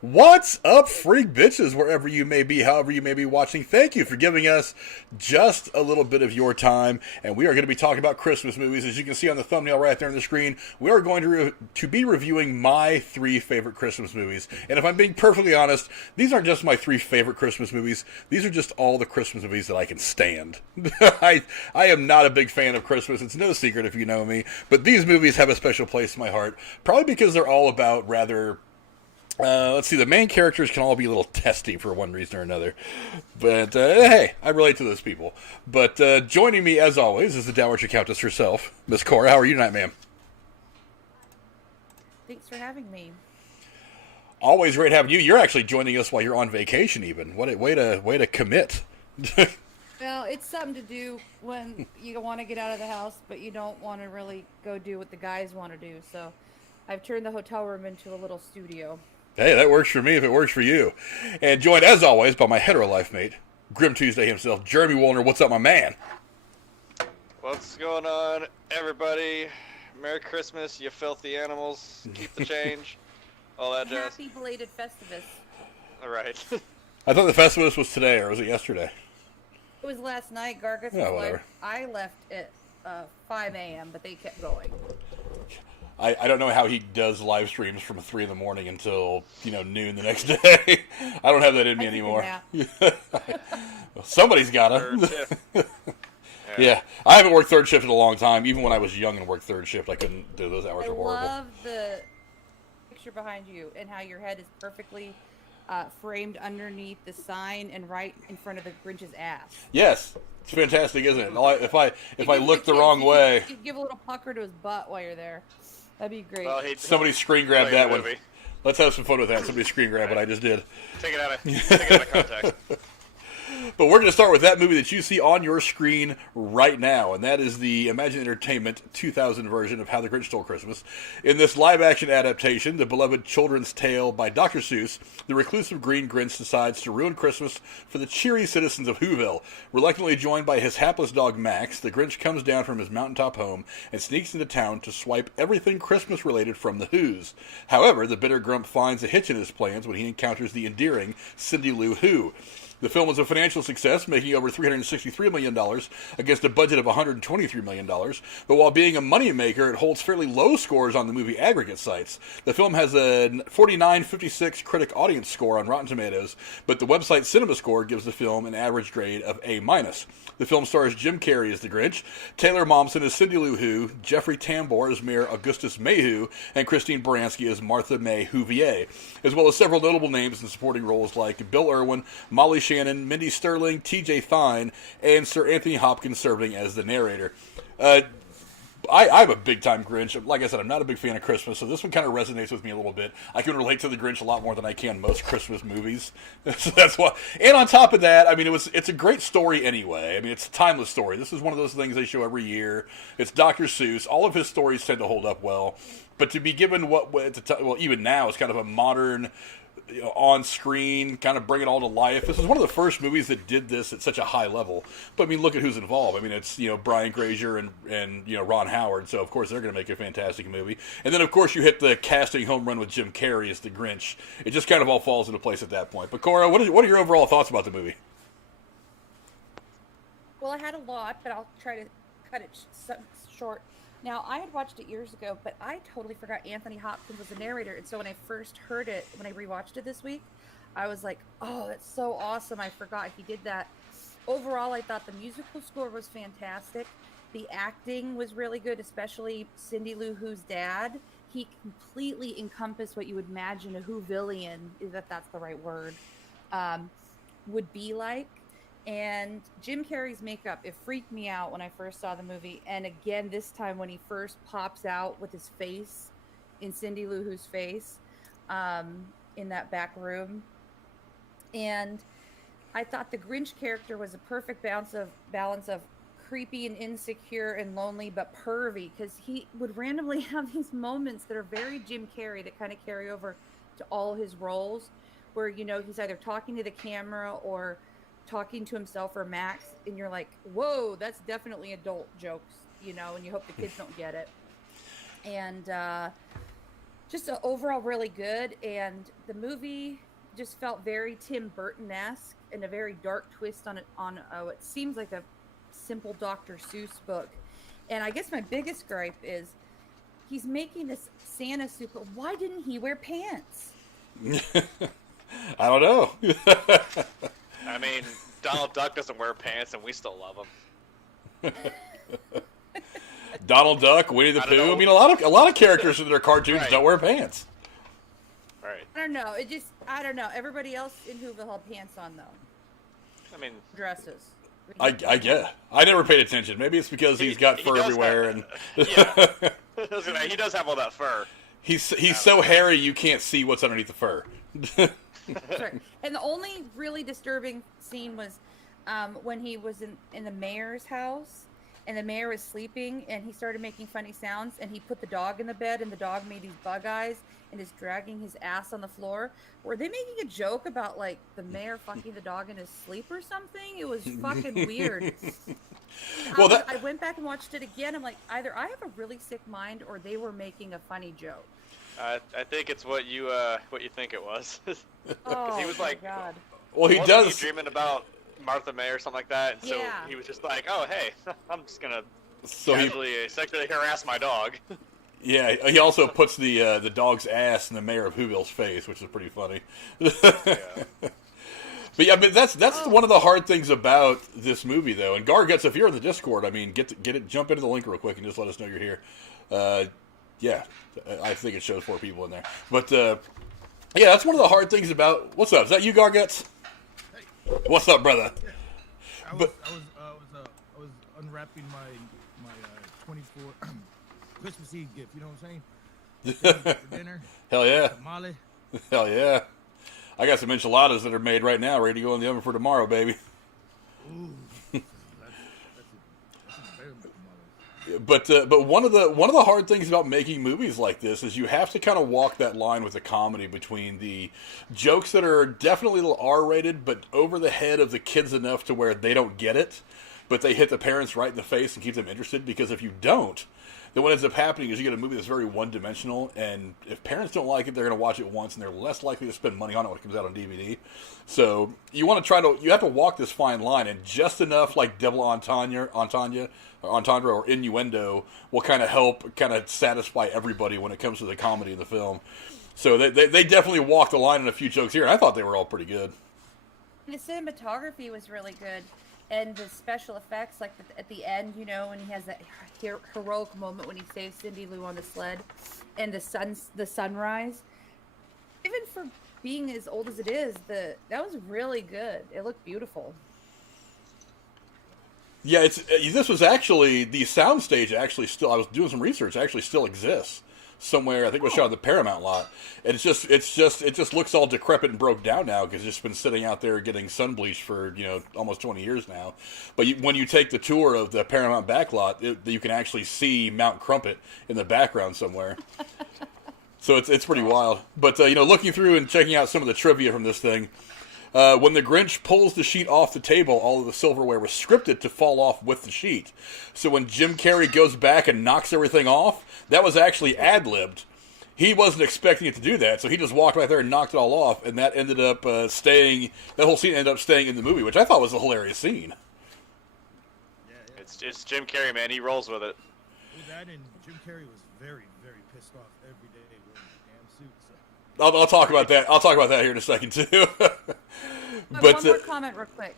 What's up, freak bitches, wherever you may be, however you may be watching? Thank you for giving us just a little bit of your time. And we are going to be talking about Christmas movies. As you can see on the thumbnail right there on the screen, we are going to be reviewing my three favorite Christmas movies. And if I'm being perfectly honest, these aren't just my three favorite Christmas movies. These are just all the Christmas movies that I can stand. I am not a big fan of Christmas. It's no secret if you know me. But these movies have a special place in my heart. Probably because they're all about rather... let's see, the main characters can all be a little testy for one reason or another. But, hey, I relate to those people. But joining me, as always, is the Dowager Countess herself, Miss Cora. How are you tonight, ma'am? Thanks for having me. Always great having you. You're actually joining us while you're on vacation, even. What a way to commit. Well, it's something to do when you want to get out of the house, but you don't want to really go do what the guys want to do. So I've turned the hotel room into a little studio. Hey, that works for me if it works for you. And joined, as always, by my hetero life mate, Grim Tuesday himself, Jeremy Wolner. What's up, my man? What's going on, everybody? Merry Christmas, you filthy animals. Keep the change. All that jazz. Happy belated Festivus. All right. I thought the Festivus was today, or was it yesterday? It was last night. Gargus Yeah, was whatever. like, I left at 5 a.m., but they kept going. I don't know how he does live streams from 3 in the morning until, noon the next day. I don't have that in me anymore. Well, somebody's got Third to. shift. Yeah, I haven't worked third shift in a long time. Even when I was young and worked third shift, I couldn't do those hours. I Were horrible. love the picture behind you and how your head is perfectly framed underneath the sign and right in front of the Grinch's ass. Yes, it's fantastic, isn't it? If I look the kids, wrong way, you give a little pucker to his butt while you're there. That'd be great. Well, somebody screen grab that one. Let's have some fun with that. Somebody screen grab what I just did. Take it out of context. But we're going to start with that movie that you see on your screen right now, and that is the Imagine Entertainment 2000 version of How the Grinch Stole Christmas. In this live-action adaptation, the beloved children's tale by Dr. Seuss, the reclusive Green Grinch decides to ruin Christmas for the cheery citizens of Whoville. Reluctantly joined by his hapless dog Max, the Grinch comes down from his mountaintop home and sneaks into town to swipe everything Christmas-related from the Whos. However, the bitter grump finds a hitch in his plans when he encounters the endearing Cindy Lou Who. The film was a financial success, making over $363 million against a budget of $123 million. But while being a moneymaker, it holds fairly low scores on the movie aggregate sites. The film has a 49.56 critic audience score on Rotten Tomatoes, but the website CinemaScore gives the film an average grade of A-. The film stars Jim Carrey as the Grinch, Taylor Momsen as Cindy Lou Who, Jeffrey Tambor as Mayor Augustus Mayhew, and Christine Baranski as Martha May Whovier, as well as several notable names in supporting roles like Bill Irwin, Molly Shannon, Mindy Sterling, T.J. Thine, and Sir Anthony Hopkins serving as the narrator. I'm a big-time Grinch. Like I said, I'm not a big fan of Christmas, so this one kind of resonates with me a little bit. I can relate to the Grinch a lot more than I can most Christmas movies. So that's why. And on top of that, I mean, it's a great story anyway. I mean, it's a timeless story. This is one of those things they show every year. It's Dr. Seuss. All of his stories tend to hold up well. But to be given even now, it's kind of a modern... on screen, kind of bring it all to life. This is one of the first movies that did this at such a high level. But I mean, look at who's involved. I mean, it's Brian Grazer and Ron Howard. So of course they're going to make a fantastic movie. And then of course you hit the casting home run with Jim Carrey as the Grinch. It just kind of all falls into place at that point. But Cora, what are your overall thoughts about the movie? Well, I had a lot, but I'll try to cut it short. Now, I had watched it years ago, but I totally forgot Anthony Hopkins was the narrator. And so when I first heard it, when I rewatched it this week, I was like, oh, that's so awesome. I forgot he did that. Overall, I thought the musical score was fantastic. The acting was really good, especially Cindy Lou Who's dad. He completely encompassed what you would imagine a Whovillian, if that's the right word, would be like. And Jim Carrey's makeup, it freaked me out when I first saw the movie. And again, this time when he first pops out with his face in Cindy Lou Who's face in that back room. And I thought the Grinch character was a perfect balance of creepy and insecure and lonely, but pervy, because he would randomly have these moments that are very Jim Carrey that kind of carry over to all his roles, where, he's either talking to the camera or talking to himself or Max, and you're like, whoa, that's definitely adult jokes, and you hope the kids don't get it. And just overall really good, and the movie just felt very Tim Burton-esque and a very dark twist on it on what seems like a simple Dr. Seuss book. And I guess my biggest gripe is he's making this Santa suit, but why didn't he wear pants? I don't know. I mean, Donald Duck doesn't wear pants, and we still love him. Donald Duck, Winnie the I don't Pooh. know. I mean, a lot of characters in their cartoons Right. don't wear pants. Right. I don't know. I don't know. Everybody else in Whoville had pants on though. I mean, Dresses. I get. I never paid attention. Maybe it's because he's got fur does everywhere, have- and yeah. He does have all that fur. he's so hairy you can't see what's underneath the fur. Sorry. And the only really disturbing scene was when he was in the mayor's house, and the mayor was sleeping, and he started making funny sounds, and he put the dog in the bed, and the dog made these bug eyes and is dragging his ass on the floor. Were they making a joke about like the mayor fucking the dog in his sleep or something? It was fucking weird. Well, I went back and watched it again. I'm like, either I have a really sick mind or they were making a funny joke. I think it's what you think it was. Oh, he was like, my God. well, he wasn't does. he dreaming about Martha May or something like that, and so Yeah. he was just like, "Oh, hey, I'm just gonna So he, casually sexually harass my dog." yeah, he also puts the dog's ass in the mayor of Whoville's face, which is pretty funny. Yeah. But yeah, but that's one of the hard things about this movie, though. And Garguts, if you're in the Discord, I mean, get it, jump into the link real quick and just let us know you're here. Yeah, I think it shows 4 people in there. But yeah, that's one of the hard things about. What's up? Is that you, Garguts? Hey. What's up, brother? I was, But- I was unwrapping my 24 Christmas Eve gift. You know what I'm saying? For dinner, Hell yeah, tamale. hell yeah! I got some enchiladas that are made right now, ready to go in the oven for tomorrow, baby. Ooh, that's better than tamales. But one of the hard things about making movies like this is you have to kind of walk that line with the comedy between the jokes that are definitely a little R-rated, but over the head of the kids enough to where they don't get it, but they hit the parents right in the face and keep them interested. Because if you don't, then what ends up happening is you get a movie that's very one-dimensional, and if parents don't like it, they're going to watch it once, and they're less likely to spend money on it when it comes out on DVD. So you have to walk this fine line, and just enough like double entendre or innuendo will kind of help kind of satisfy everybody when it comes to the comedy in the film. So they definitely walk the line in a few jokes here, and I thought they were all pretty good. The cinematography was really good, and the special effects, like at the end, you know, when he has that heroic moment when he saves Cindy Lou on the sled, and the sunrise. Even for being as old as it is, that was really good. It looked beautiful. Yeah, this was actually the soundstage. Actually, still I was doing some research. Actually, still exists somewhere. I think it was shot at the Paramount lot, and it just looks all decrepit and broke down now because it's just been sitting out there getting sun bleached for almost 20 years now. But when you take the tour of the Paramount back lot, you can actually see Mount Crumpet in the background somewhere. So it's pretty wild. But looking through and checking out some of the trivia from this thing. When the Grinch pulls the sheet off the table, all of the silverware was scripted to fall off with the sheet. So when Jim Carrey goes back and knocks everything off, that was actually ad-libbed. He wasn't expecting it to do that, so he just walked right there and knocked it all off, and that ended up staying. That whole scene ended up staying in the movie, which I thought was a hilarious scene. Yeah. It's Jim Carrey, man. He rolls with it. With that, and Jim Carrey was very, very pissed off every day wearing the damn suit. So. I'll talk about that. I'll talk about that here in a second too. But But one more comment real quick.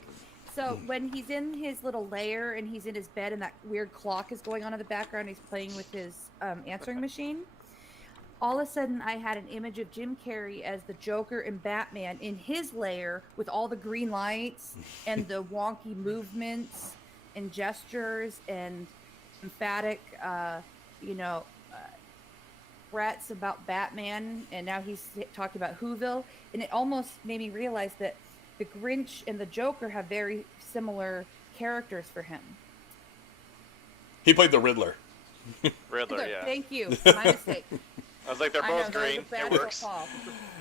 So when he's in his little lair and he's in his bed and that weird clock is going on in the background, he's playing with his answering machine. All of a sudden, I had an image of Jim Carrey as the Joker and Batman in his lair with all the green lights and the wonky movements and gestures and emphatic, threats about Batman. And now he's talking about Whoville. And it almost made me realize that the Grinch and the Joker have very similar characters for him. he played the Riddler. Riddler, yeah. Thank you. My mistake. I was like, they're I know, both that was a green. bad It works. call.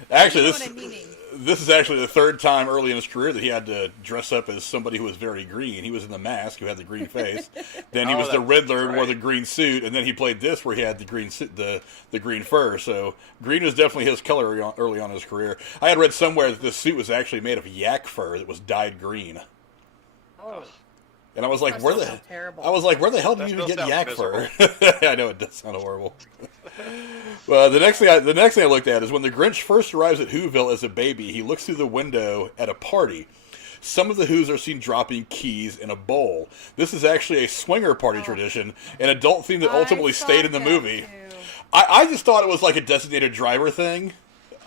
Actually, You know what I'm meaning. this is actually the third time early in his career that he had to dress up as somebody who was very green. He was in The Mask, who had the green face. Then he Oh, was the Riddler and wore right. the green suit, and then he played this where he had the green suit, the green fur. So green was definitely his color early on in his career. I had read somewhere that this suit was actually made of yak fur that was dyed green. Oh, And I was like, Must where sound the so terrible. I was like, where the hell did That you even still get yak sounds fur? I know it does sound horrible. Well, the next thing I looked at is when the Grinch first arrives at Whoville as a baby, he looks through the window at a party. Some of the Whos are seen dropping keys in a bowl. This is actually a swinger party tradition, an adult theme that ultimately I saw stayed in the that movie. too. I just thought it was like a designated driver thing.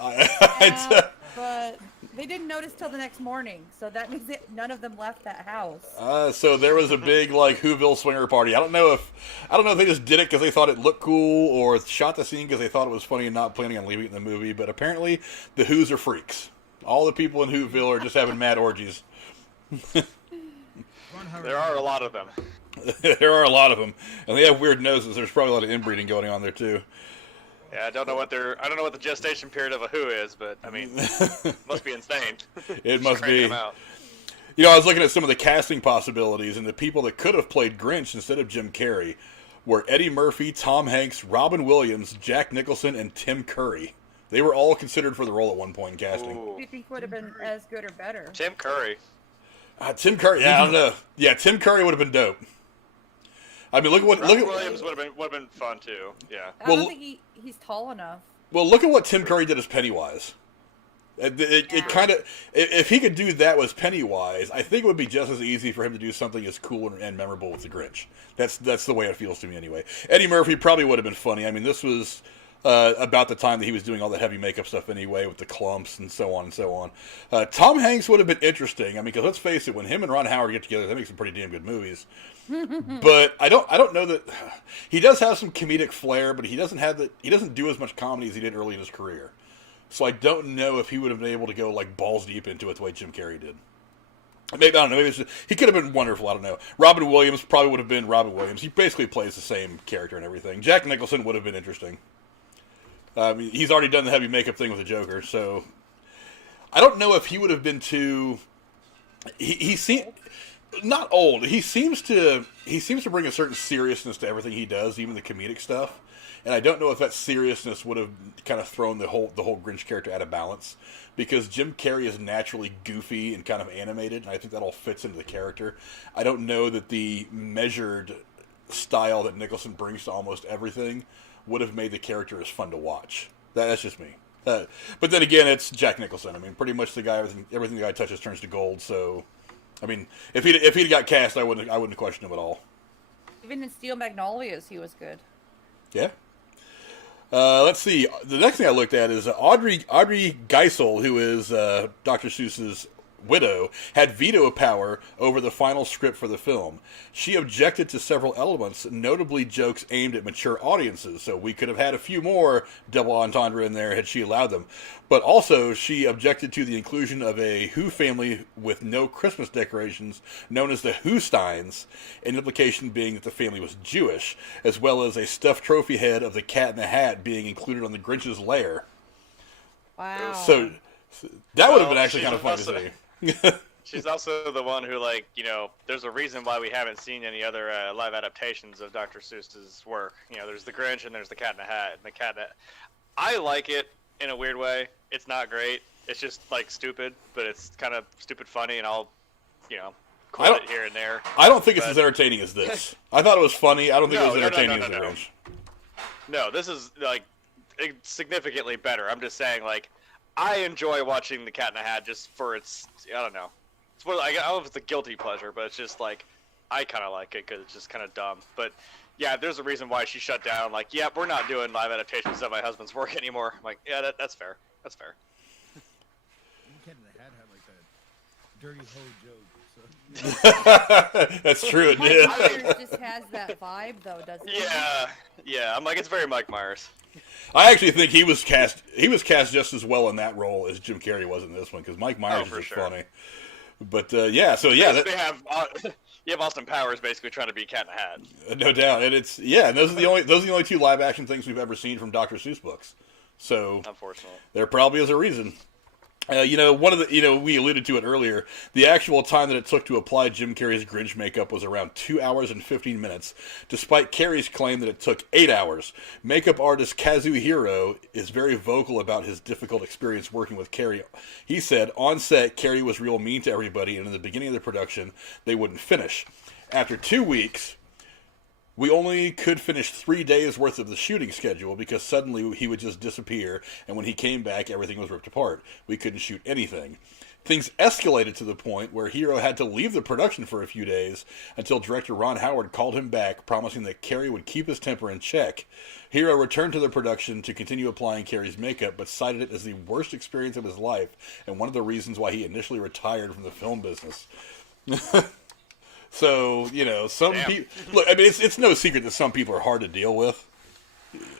Yeah, but they didn't notice till the next morning, so that means that none of them left that house. So there was a big like Whoville swinger party. I don't know if they just did it because they thought it looked cool, or shot the scene because they thought it was funny and not planning on leaving it in the movie. But apparently, the Whos are freaks. All the people in Whoville are just having mad orgies. Ron Howard. There are a lot of them. There are a lot of them, and they have weird noses. There's probably a lot of inbreeding going on there too. Yeah, I don't know what the gestation period of a Who is, but I mean, must be insane. It Just must crank be. them out. You know, I was looking at some of the casting possibilities, and the people that could have played Grinch instead of Jim Carrey were Eddie Murphy, Tom Hanks, Robin Williams, Jack Nicholson, and Tim Curry. They were all considered for the role at one point in casting. Ooh. Who do you think would have been as good or better? Tim Curry. Tim Curry, yeah, I don't know. Yeah, Tim Curry would have been dope. I mean, look Robin at Williams would have been fun too. Yeah. I Well, don't think he's tall enough. look at what Tim Curry did as Pennywise. It kind of, if he could do that with Pennywise, I think it would be just as easy for him to do something as cool and memorable with the Grinch. That's the way it feels to me anyway. Eddie Murphy probably would have been funny. I mean, this was about the time that he was doing all the heavy makeup stuff anyway, with the clumps and so on and so on. Tom Hanks would have been interesting. I mean, because let's face it, when him and Ron Howard get together, they make some pretty damn good movies. But I don't know that he does have some comedic flair, but he doesn't do as much comedy as he did early in his career. So I don't know if he would have been able to go like balls deep into it the way Jim Carrey did. Maybe, I don't know. Maybe he could have been wonderful. I don't know. Robin Williams probably would have been Robin Williams. He basically plays the same character and everything. Jack Nicholson would have been interesting. He's already done the heavy makeup thing with the Joker, so I don't know if he would have been too. He seems not old. He seems to bring a certain seriousness to everything he does, even the comedic stuff. And I don't know if that seriousness would have kind of thrown the whole Grinch character out of balance, because Jim Carrey is naturally goofy and kind of animated, and I think that all fits into the character. I don't know that the measured style that Nicholson brings to almost everything would have made the character as fun to watch. That's just me. But then again, it's Jack Nicholson. I mean, pretty much the guy, everything the guy touches turns to gold. So, I mean, if he'd got cast, I wouldn't question him at all. Even in Steel Magnolias, he was good. Yeah. Let's see. The next thing I looked at is Audrey Geisel, who is Dr. Seuss's widow, had veto power over the final script for the film. She objected to several elements, notably jokes aimed at mature audiences, so we could have had a few more double entendre in there had she allowed them. But also, she objected to the inclusion of a Who family with no Christmas decorations, known as the Whosteins, an implication being that the family was Jewish, as well as a stuffed trophy head of the Cat in the Hat being included on the Grinch's lair. Wow. So that would have been Well, actually kind of fun to see. She's also the one who, like, you know, there's a reason why we haven't seen any other live adaptations of Dr. Seuss's work. You know, there's the Grinch and there's the Cat in the Hat. And the Cat in the... I like it in a weird way. It's not great. It's just, like, stupid, but it's kind of stupid funny, and I'll, you know, quote it here and there. I don't think it's as entertaining as this. I thought it was funny. I don't think it was entertaining as the Grinch. No, this is, like, significantly better. I'm just saying, like, I enjoy watching the Cat in the Hat just for its, I don't know. It's what, I don't know if it's a guilty pleasure, but it's just like, I kind of like it because it's just kind of dumb. But yeah, there's a reason why she shut down. Like, yeah, we're not doing live adaptations of my husband's work anymore. I'm like, yeah, that's fair. That's fair. Cat in the Hat had like that dirty hoe joke. So. That's true. It Mike did. Myers just has that vibe, though, doesn't he? Yeah. I'm like, it's very Mike Myers. I actually think he was cast just as well in that role as Jim Carrey was in this one, because Mike Myers is for just sure. funny. But yeah, so yeah, They have you have Austin Powers basically trying to be Cat in the Hat. no doubt, and and those are the only two live action things we've ever seen from Dr. Seuss books. So Unfortunately, there probably is a reason. One of the, we alluded to it earlier. The actual time that it took to apply Jim Carrey's Grinch makeup was around 2 hours and 15 minutes, despite Carrey's claim that it took 8 hours. Makeup artist Kazuhiro is very vocal about his difficult experience working with Carrey. He said, on set, Carrey was real mean to everybody, and in the beginning of the production, they wouldn't finish. After 2 weeks, we only could finish 3 days worth of the shooting schedule because suddenly he would just disappear, and when he came back, everything was ripped apart. We couldn't shoot anything. Things escalated to the point where Hero had to leave the production for a few days until director Ron Howard called him back, promising that Carrey would keep his temper in check. Hero returned to the production to continue applying Carrey's makeup, but cited it as the worst experience of his life and one of the reasons why he initially retired from the film business. So, some people... Look, I mean, it's no secret that some people are hard to deal with,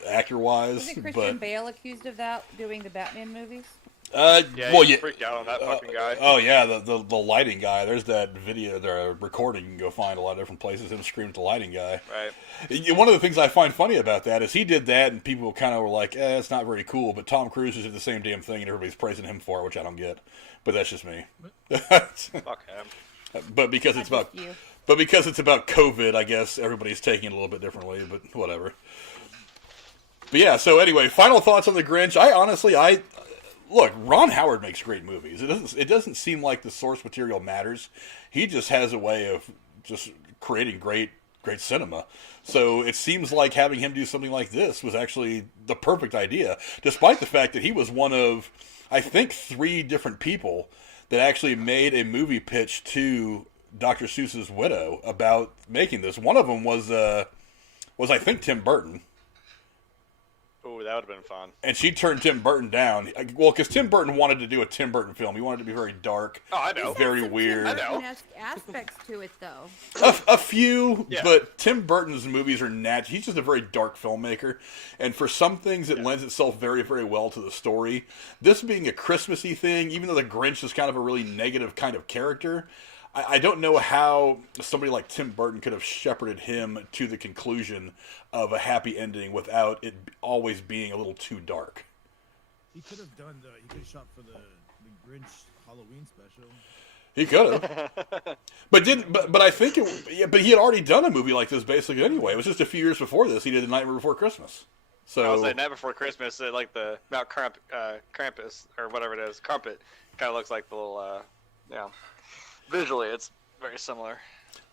actor-wise. Wasn't Christian Bale accused of that, doing the Batman movies? He freaked out on that fucking guy. Oh, yeah, the lighting guy. There's that video, the recording you can go find a lot of different places, him screaming at the lighting guy. Right. One of the things I find funny about that is he did that, and people kind of were like, it's not very cool, but Tom Cruise did the same damn thing, and everybody's praising him for it, which I don't get. But that's just me. Fuck him. But because it's about COVID, I guess everybody's taking it a little bit differently, but whatever. But yeah, so anyway, final thoughts on the Grinch. Look, Ron Howard makes great movies. It doesn't seem like the source material matters. He just has a way of just creating great cinema. So it seems like having him do something like this was actually the perfect idea, despite the fact that he was one of, I think, 3 different people that actually made a movie pitch to Dr. Seuss's widow about making this. One of them was I think Tim Burton. Oh, that would have been fun. And she turned Tim Burton down. Well, because Tim Burton wanted to do a Tim Burton film. He wanted it to be very dark. Oh, I know. Very weird. I know. Aspects to it, though. A few, yeah. But Tim Burton's movies are natural. He's just a very dark filmmaker. And for some things, it lends itself very, very well to the story. This being a Christmassy thing, even though the Grinch is kind of a really negative kind of character, I don't know how somebody like Tim Burton could have shepherded him to the conclusion of a happy ending without it always being a little too dark. He could have shot for the Grinch Halloween special. He could have, but I think but he had already done a movie like this basically anyway. It was just a few years before this. He did The Nightmare Before Christmas. So I was like, Night Before Christmas, like the Mount Krampus or whatever it is, Crumpet, kind of looks like the little, Visually, it's very similar.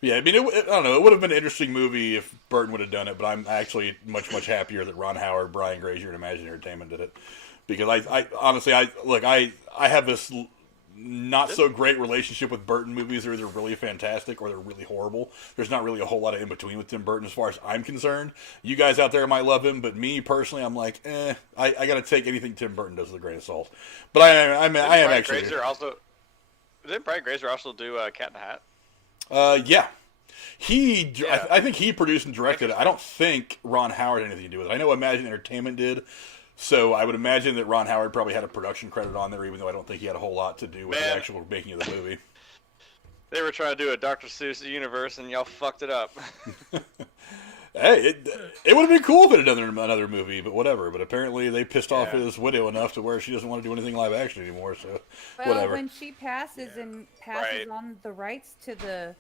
Yeah, I mean, I don't know. It would have been an interesting movie if Burton would have done it, but I'm actually much happier that Ron Howard, Brian Grazer, and Imagine Entertainment did it, because I honestly, I have this not so great relationship with Burton movies. They're either really fantastic or they're really horrible. There's not really a whole lot of in between with Tim Burton as far as I'm concerned. You guys out there might love him, but me personally, I'm like, I got to take anything Tim Burton does with a grain of salt. But I am actually. Didn't Brian Grazer also do Cat in the Hat? Yeah. I think he produced and directed it. I don't think Ron Howard had anything to do with it. I know Imagine Entertainment did, so I would imagine that Ron Howard probably had a production credit on there, even though I don't think he had a whole lot to do with the actual making of the movie. They were trying to do a Dr. Seuss universe, and y'all fucked it up. Hey, it would have been cool if it had done another movie, but whatever. But apparently they pissed off his widow enough to where she doesn't want to do anything live action anymore, so whatever. When she passes on the rights to the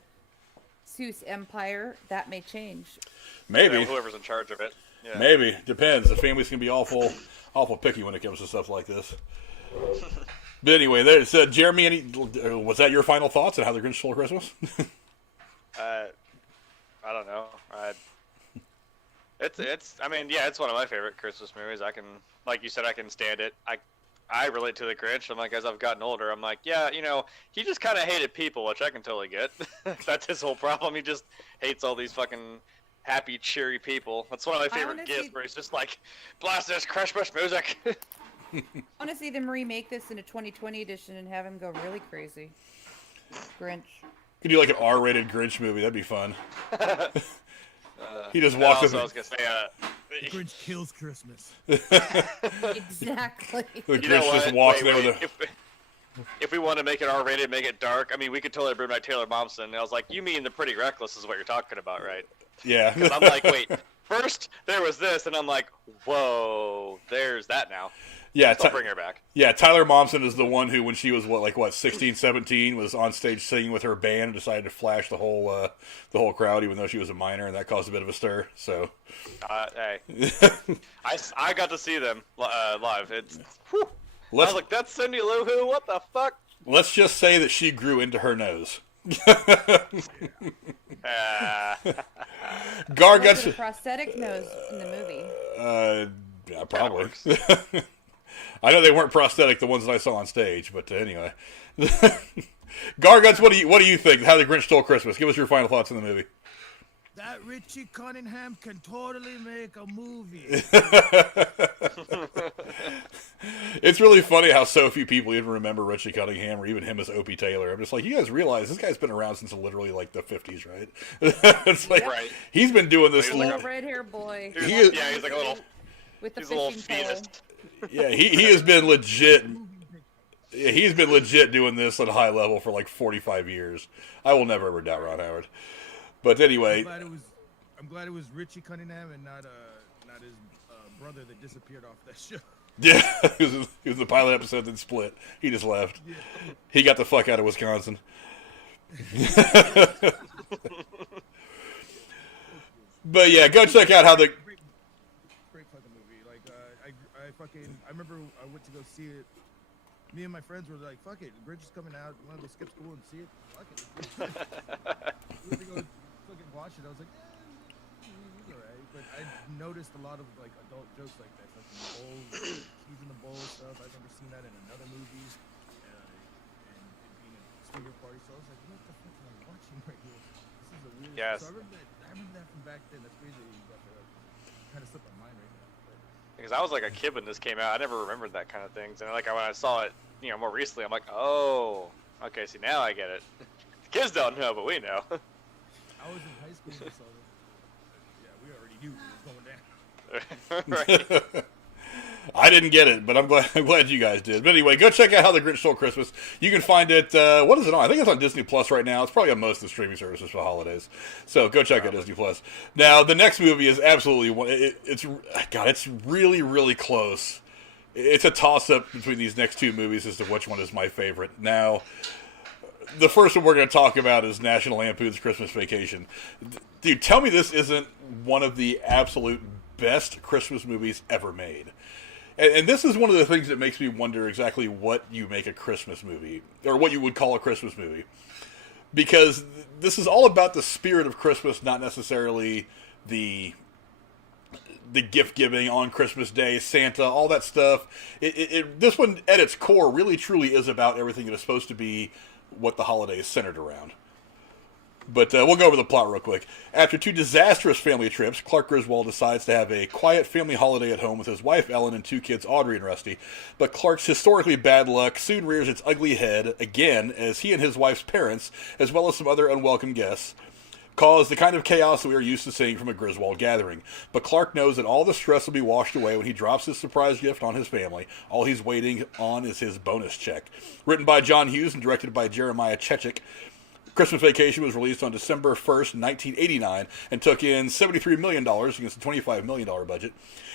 Seuss empire, that may change. Maybe. Whoever's in charge of it. Yeah. Maybe. Depends. The families can be awful picky when it comes to stuff like this. But anyway, there's Jeremy, was that your final thoughts on How the Grinch Stole Christmas? I don't know. It's one of my favorite Christmas movies. I can, like you said, I can stand it. I relate to the Grinch. I'm like, as I've gotten older, I'm like, yeah, he just kind of hated people, which I can totally get. That's his whole problem. He just hates all these fucking happy, cheery people. That's one of my favorite gifts, where he's just like, blast this Christmas music. I want to see them remake this in a 2020 edition and have him go really crazy. Grinch. Could do like an R-rated Grinch movie. That'd be fun. He just walks up. I was gonna say, the Grinch kills Christmas. Exactly. The Grinch just walks there with a. if we want to make it R-rated, make it dark, I mean, we could totally bring back Taylor Momsen. And I was like, you mean the Pretty Reckless is what you're talking about, right? Yeah. Because I'm like, wait, first there was this, and I'm like, whoa, there's that now. Yeah, So I'll bring her back. Yeah, Tyler Momsen is the one who, when she was, 16, 17, was on stage singing with her band and decided to flash the whole crowd, even though she was a minor, and that caused a bit of a stir, so. Hey. I got to see them live. It's, whew. I was like, that's Cindy Lou Who? What the fuck? Let's just say that she grew into her nose. Gar Was it a prosthetic nose in the movie? Yeah, probably. I know they weren't prosthetic, the ones that I saw on stage, but anyway. Garguts, what do you think? How the Grinch Stole Christmas? Give us your final thoughts on the movie. That Richie Cunningham can totally make a movie. It's really funny how so few people even remember Richie Cunningham or even him as Opie Taylor. I'm just like, you guys realize this guy's been around since literally like the 50s, right? It's like, right. He's been doing this. Little red hair boy. He's like a little, with the he's a little fishing pole. fetus. Yeah, he has been legit. Yeah, he's been legit doing this at a high level for like 45 years. I will never ever doubt Ron Howard. But anyway, I'm glad it was Richie Cunningham and not his brother that disappeared off that show. yeah, it was the pilot episode that split. He just left. Yeah. He got the fuck out of Wisconsin. But yeah, go check out how the. Great fucking movie. Like I remember I went to go see it. Me and my friends were like, "Fuck it, Grinch is coming out. Want to go skip school and see it? Fuck it." We went to go fucking watch it. I was like, it's alright. But I noticed a lot of like adult jokes like that, like the bowl, he's in the bowl stuff. I've never seen that in another movie. And it being a swinger party, so I was like, what the fuck am I watching right here? This is a weird. Yes. So I remember that from back then. That's crazy that you brought that up. Kind of slipped my mind right now. But, Because I was like a kid when this came out. I never remembered that kind of things. And like when I saw it, more recently, I'm like, oh, okay, see, now I get it. The kids don't know, but we know. I was in high school when I saw this. Yeah, we already knew it was going down. Right. I didn't get it, but I'm glad you guys did. But anyway, go check out How the Grinch Stole Christmas. You can find it. What is it on? I think it's on Disney Plus right now. It's probably on most of the streaming services for holidays. So go check out Disney Plus. Now the next movie is absolutely it's really really close. It's a toss up between these next two movies as to which one is my favorite. Now, the first one we're going to talk about is National Lampoon's Christmas Vacation. Dude, tell me this isn't one of the absolute best Christmas movies ever made. And this is one of the things that makes me wonder exactly what you make a Christmas movie, or what you would call a Christmas movie. Because this is all about the spirit of Christmas, not necessarily the gift giving on Christmas Day, Santa, all that stuff. This one, at its core, really truly is about everything that is supposed to be what the holiday is centered around. But we'll go over the plot real quick. After 2 disastrous family trips, Clark Griswold decides to have a quiet family holiday at home with his wife Ellen and 2 kids Audrey and Rusty. But Clark's historically bad luck soon rears its ugly head again as he and his wife's parents, as well as some other unwelcome guests, cause the kind of chaos that we are used to seeing from a Griswold gathering. But Clark knows that all the stress will be washed away when he drops his surprise gift on his family. All he's waiting on is his bonus check. Written by John Hughes and directed by Jeremiah Chechik, Christmas Vacation was released on December 1st, 1989, and took in $73 million against a $25 million budget.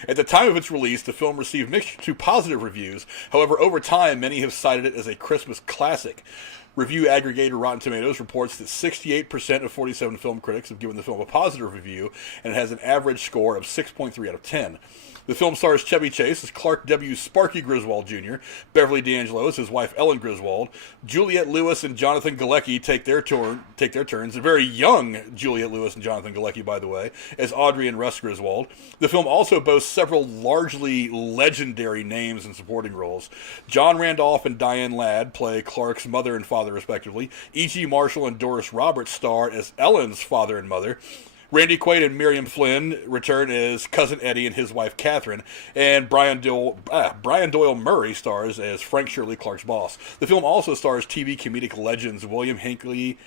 At the time of its release, the film received mixed to positive reviews. However, over time, many have cited it as a Christmas classic. Review aggregator Rotten Tomatoes reports that 68% of 47 film critics have given the film a positive review, and it has an average score of 6.3 out of 10. The film stars Chevy Chase as Clark W. Sparky Griswold Jr., Beverly D'Angelo as his wife Ellen Griswold, Juliette Lewis and Jonathan Galecki take their turns, a very young Juliette Lewis and Jonathan Galecki, by the way, as Audrey and Russ Griswold. The film also boasts several largely legendary names in supporting roles. John Randolph and Diane Ladd play Clark's mother and father, respectively. E.G. Marshall and Doris Roberts star as Ellen's father and mother. Randy Quaid and Miriam Flynn return as Cousin Eddie and his wife Catherine, and Brian Doyle Murray stars as Frank Shirley, Clark's boss. The film also stars TV comedic legends William Hickey,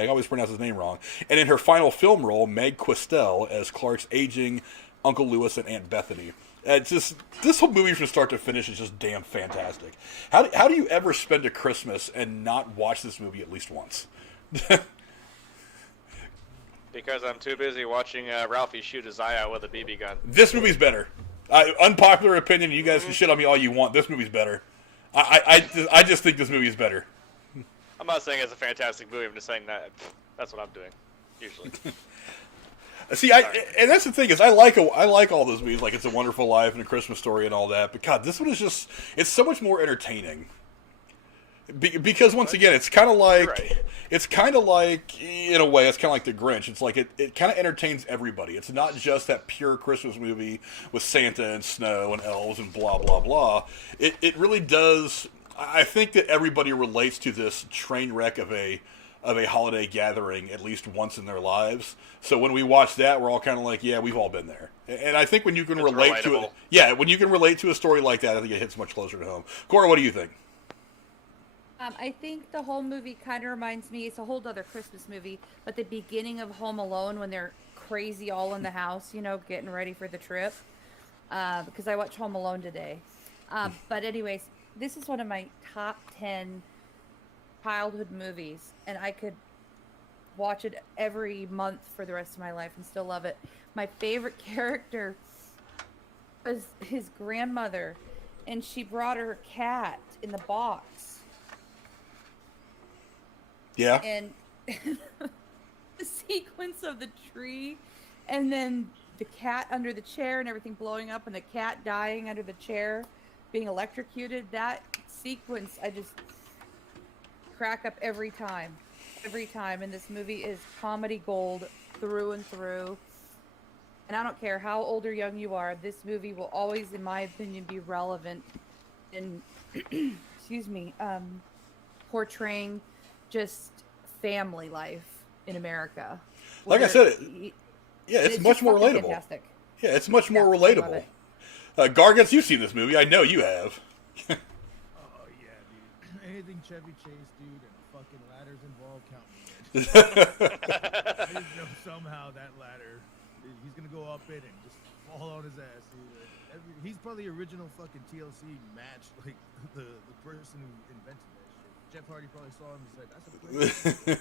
I always pronounce his name wrong, and in her final film role, Meg Questel as Clark's aging Uncle Lewis and Aunt Bethany. It's just this whole movie from start to finish is just damn fantastic. How do you ever spend a Christmas and not watch this movie at least once? Because I'm too busy watching Ralphie shoot his eye out with a BB gun. This movie's better. Unpopular opinion. You guys can shit on me all you want. This movie's better. I just think this movie is better. I'm not saying it's a fantastic movie. I'm just saying that's what I'm doing usually. See, and that's the thing is I like all those movies, like It's a Wonderful Life and A Christmas Story and all that. But God, this one is it's so much more entertaining. Because once again, it's kind of like in a way, it's kind of like The Grinch. It's like it kind of entertains everybody. It's not just that pure Christmas movie with Santa and snow and elves and blah blah blah. It really does. I think that everybody relates to this train wreck of a holiday gathering at least once in their lives. So when we watch that, we're all kind of like, yeah, we've all been there. And I think when you can relate to it, when you can relate to a story like that, I think it hits much closer to home. Cora, what do you think? I think the whole movie kind of reminds me, it's a whole other Christmas movie, but the beginning of Home Alone when they're crazy all in the house, getting ready for the trip. Because I watched Home Alone today. But anyways, this is one of my top 10 childhood movies, and I could watch it every month for the rest of my life and still love it. My favorite character was his grandmother, and she brought her cat in the box. Yeah. And the sequence of the tree, and then the cat under the chair and everything blowing up, and the cat dying under the chair, being electrocuted. That sequence, I just crack up every time. And this movie is comedy gold through and through. And I don't care how old or young you are, this movie will always, in my opinion, be relevant in, portraying just family life in America. Like I said, it's much more relatable. Fantastic. Yeah, it's much more relatable. Gargants, you've seen this movie. I know you have. Oh, yeah, dude. Anything Chevy Chase, dude, and fucking ladders involved, count me in. I just know somehow that ladder, he's going to go up it and just fall on his ass, dude. He's probably the original fucking TLC match, like the person who invented that shit. Jeff Hardy probably saw him and said, that's a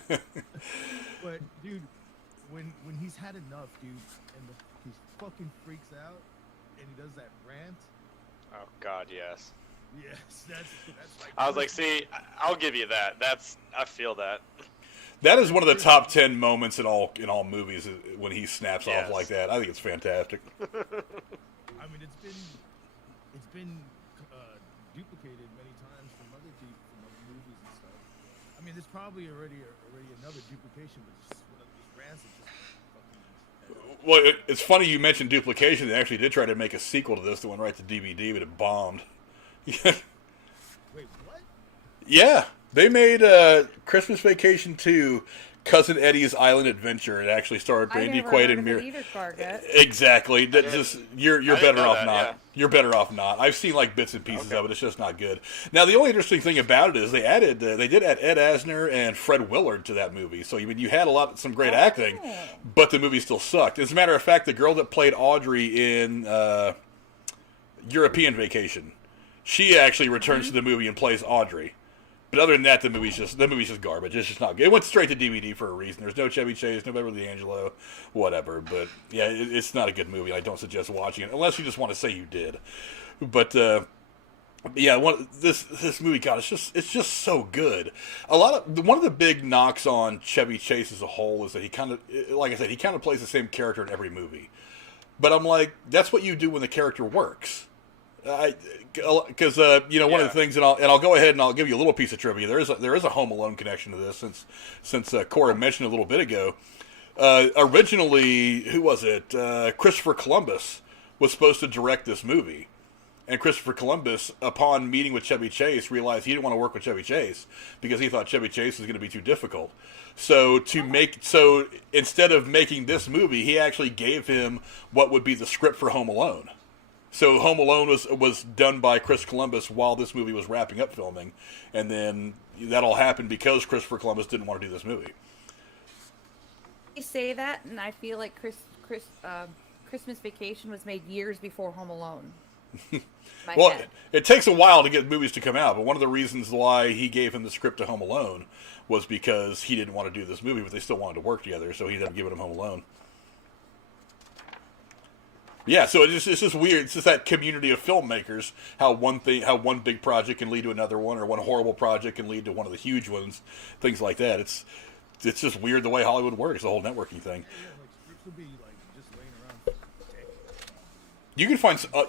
play. But, dude, when he's had enough, dude, and he fucking freaks out, and he does that rant. Oh God, yes. Yes, that's like. I was like, see, I'll give you that. I feel that. That is one of the top 10 moments in all movies when he snaps off like that. I think it's fantastic. I mean, it's been duplicated many times from other movies and stuff. I mean, there's probably already another duplication, but just one of these rants that just. Well, it's funny you mentioned duplication. They actually did try to make a sequel to this that went right to DVD, but it bombed. Wait, what? Yeah, they made Christmas Vacation 2, Cousin Eddie's Island Adventure. It actually starred Randy Quaid and Mir. Exactly. You're better off not. Yeah. You're better off not. I've seen like bits and pieces of it. It's just not good. Now the only interesting thing about it is they did add Ed Asner and Fred Willard to that movie. So you had some great acting, but the movie still sucked. As a matter of fact, the girl that played Audrey in European Vacation, she actually returns to the movie and plays Audrey. But other than that, the movie's just garbage. It's just not good. It went straight to DVD for a reason. There's no Chevy Chase, no Beverly D'Angelo, whatever. But yeah, it's not a good movie. I don't suggest watching it unless you just want to say you did. But yeah, this movie, God, it's just so good. One of the big knocks on Chevy Chase as a whole is that he kind of plays the same character in every movie. But I'm like, that's what you do when the character works. Because one of the things, and I'll go ahead and I'll give you a little piece of trivia. There is a Home Alone connection to this since Cora mentioned a little bit ago. Originally, who was it? Christopher Columbus was supposed to direct this movie, and Christopher Columbus, upon meeting with Chevy Chase, realized he didn't want to work with Chevy Chase because he thought Chevy Chase was going to be too difficult. So instead of making this movie, he actually gave him what would be the script for Home Alone. So Home Alone was done by Chris Columbus while this movie was wrapping up filming, and then that all happened because Christopher Columbus didn't want to do this movie. You say that, and I feel like Christmas Vacation was made years before Home Alone. My Well, head. it takes a while to get movies to come out, but one of the reasons why he gave him the script to Home Alone was because he didn't want to do this movie, but they still wanted to work together, so he ended up giving him Home Alone. Yeah, so it's just weird. It's just that community of filmmakers. How one big project can lead to another one, or one horrible project can lead to one of the huge ones. Things like that. It's just weird the way Hollywood works. The whole networking thing. Yeah, like scripts would be like just laying around for decades.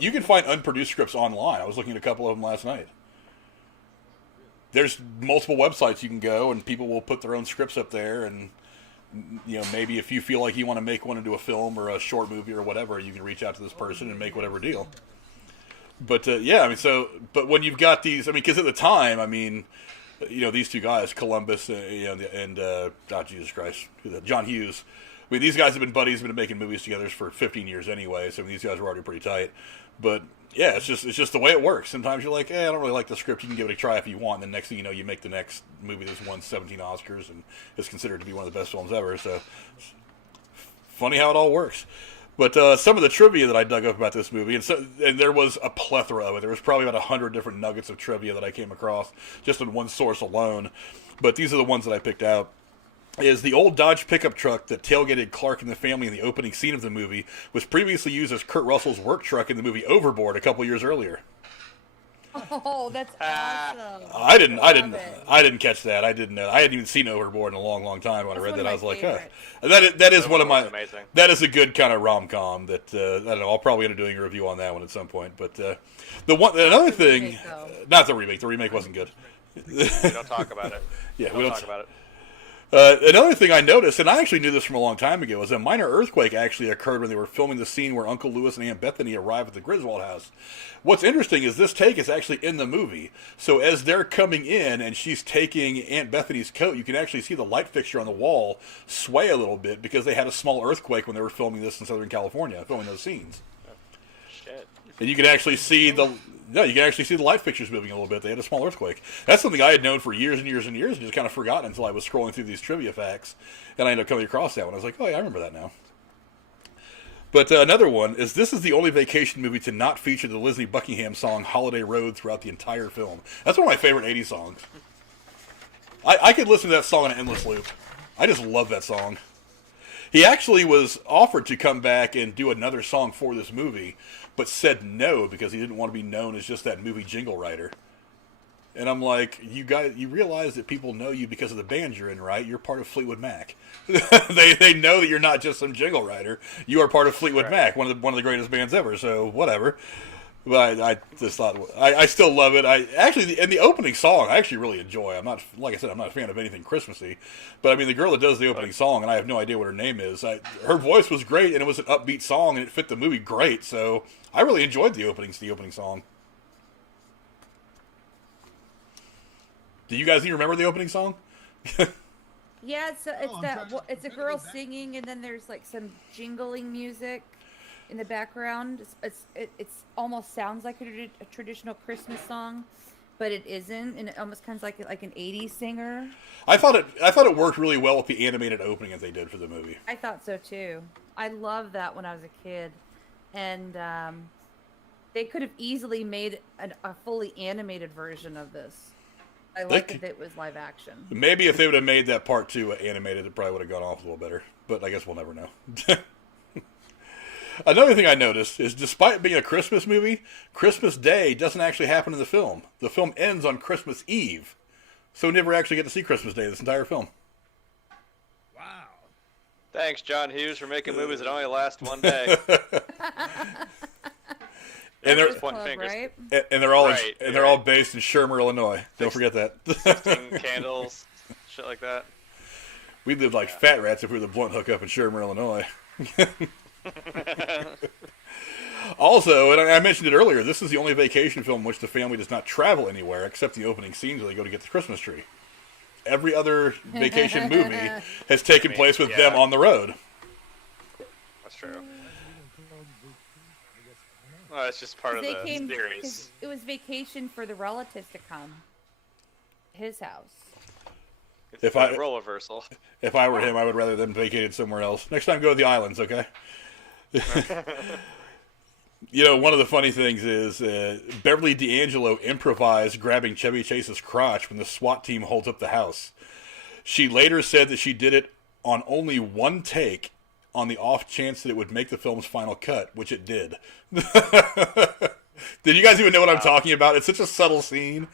You can find unproduced scripts online. I was looking at a couple of them last night. There's multiple websites you can go, and people will put their own scripts up there, and maybe if you feel like you want to make one into a film or a short movie or whatever, you can reach out to this person and make whatever deal. But but when you've got these, because at the time, these two guys, Columbus, and Jesus Christ, John Hughes. These guys have been buddies, been making movies together for 15 years anyway. So these guys were already pretty tight. But yeah, it's just the way it works. Sometimes you're like, I don't really like the script. You can give it a try if you want. And the next thing you know, you make the next movie that's won 17 Oscars and is considered to be one of the best films ever. So funny how it all works. But some of the trivia that I dug up about this movie, and there was a plethora of it. There was probably about 100 different nuggets of trivia that I came across just in one source alone. But these are the ones that I picked out. Is the old Dodge pickup truck that tailgated Clark and the family in the opening scene of the movie was previously used as Kurt Russell's work truck in the movie Overboard a couple years earlier. Oh, that's awesome! I didn't catch that. I didn't know. I hadn't even seen Overboard in a long, long time. When I read that, I was like, that is one of my. Amazing. That is a good kind of rom-com. That I don't know. I'll probably end up doing a review on that one at some point. But another thing, not the remake. The remake wasn't good. We don't talk about it. Yeah, we don't talk about it. Another thing I noticed, and I actually knew this from a long time ago, is a minor earthquake actually occurred when they were filming the scene where Uncle Lewis and Aunt Bethany arrive at the Griswold house. What's interesting is this take is actually in the movie. So as they're coming in and she's taking Aunt Bethany's coat, you can actually see the light fixture on the wall sway a little bit because they had a small earthquake when they were filming this in Southern California, filming those scenes. Shit. And you can actually see the light fixtures moving a little bit. They had a small earthquake. That's something I had known for years and years and years and just kind of forgotten until I was scrolling through these trivia facts. And I ended up coming across that one. I was like, oh yeah, I remember that now. But another one is this is the only vacation movie to not feature the Lindsey Buckingham song Holiday Road throughout the entire film. That's one of my favorite 80s songs. I could listen to that song on an endless loop. I just love that song. He actually was offered to come back and do another song for this movie, but said no because he didn't want to be known as just that movie jingle writer. And I'm like, you realize that people know you because of the band you're in, right? You're part of Fleetwood Mac. they know that you're not just some jingle writer. You are part of Fleetwood Mac, one of the greatest bands ever. So whatever. But I just thought I still love it. And the opening song I actually really enjoy. I'm not, like I said, I'm not a fan of anything Christmassy, but the girl that does the opening song, and I have no idea what her name is. Her voice was great, and it was an upbeat song, and it fit the movie great. So I really enjoyed the opening song. Do you guys even remember the opening song? Yeah, it's a girl singing, and then there's like some jingling music in the background. It's almost sounds like a traditional Christmas song, but it isn't, and it almost kind of like an '80s singer. I thought it worked really well with the animated opening that they did for the movie. I thought so too. I loved that when I was a kid, and they could have easily made a fully animated version of this. I like that it was live action. Maybe if they would have made that part 2 animated, it probably would have gone off a little better. But I guess we'll never know. Another thing I noticed is despite being a Christmas movie, Christmas Day doesn't actually happen in the film. The film ends on Christmas Eve. So we never actually get to see Christmas Day this entire film. Wow. Thanks, John Hughes, for making movies that only last one day. And they're right? and they're all they're all based in Shermer, Illinois. Don't forget that. 16 candles, shit like that. We'd live like fat rats if we were the blunt hookup in Shermer, Illinois. Also, and I mentioned it earlier, this is the only vacation film in which the family does not travel anywhere except the opening scenes where they go to get the Christmas tree. Every other vacation movie has taken place with them on the road. That's true. Well, it's just part of the series. It was vacation for the relatives to come. His house. It's role reversal. If I were him, I would rather them vacated somewhere else. Next time, go to the islands, okay? You know, one of the funny things is Beverly D'Angelo improvised grabbing Chevy Chase's crotch when the SWAT team holds up the house. She later said that she did it on only one take on the off chance that it would make the film's final cut, which it did. Did you guys even know what I'm talking about? It's such a subtle scene,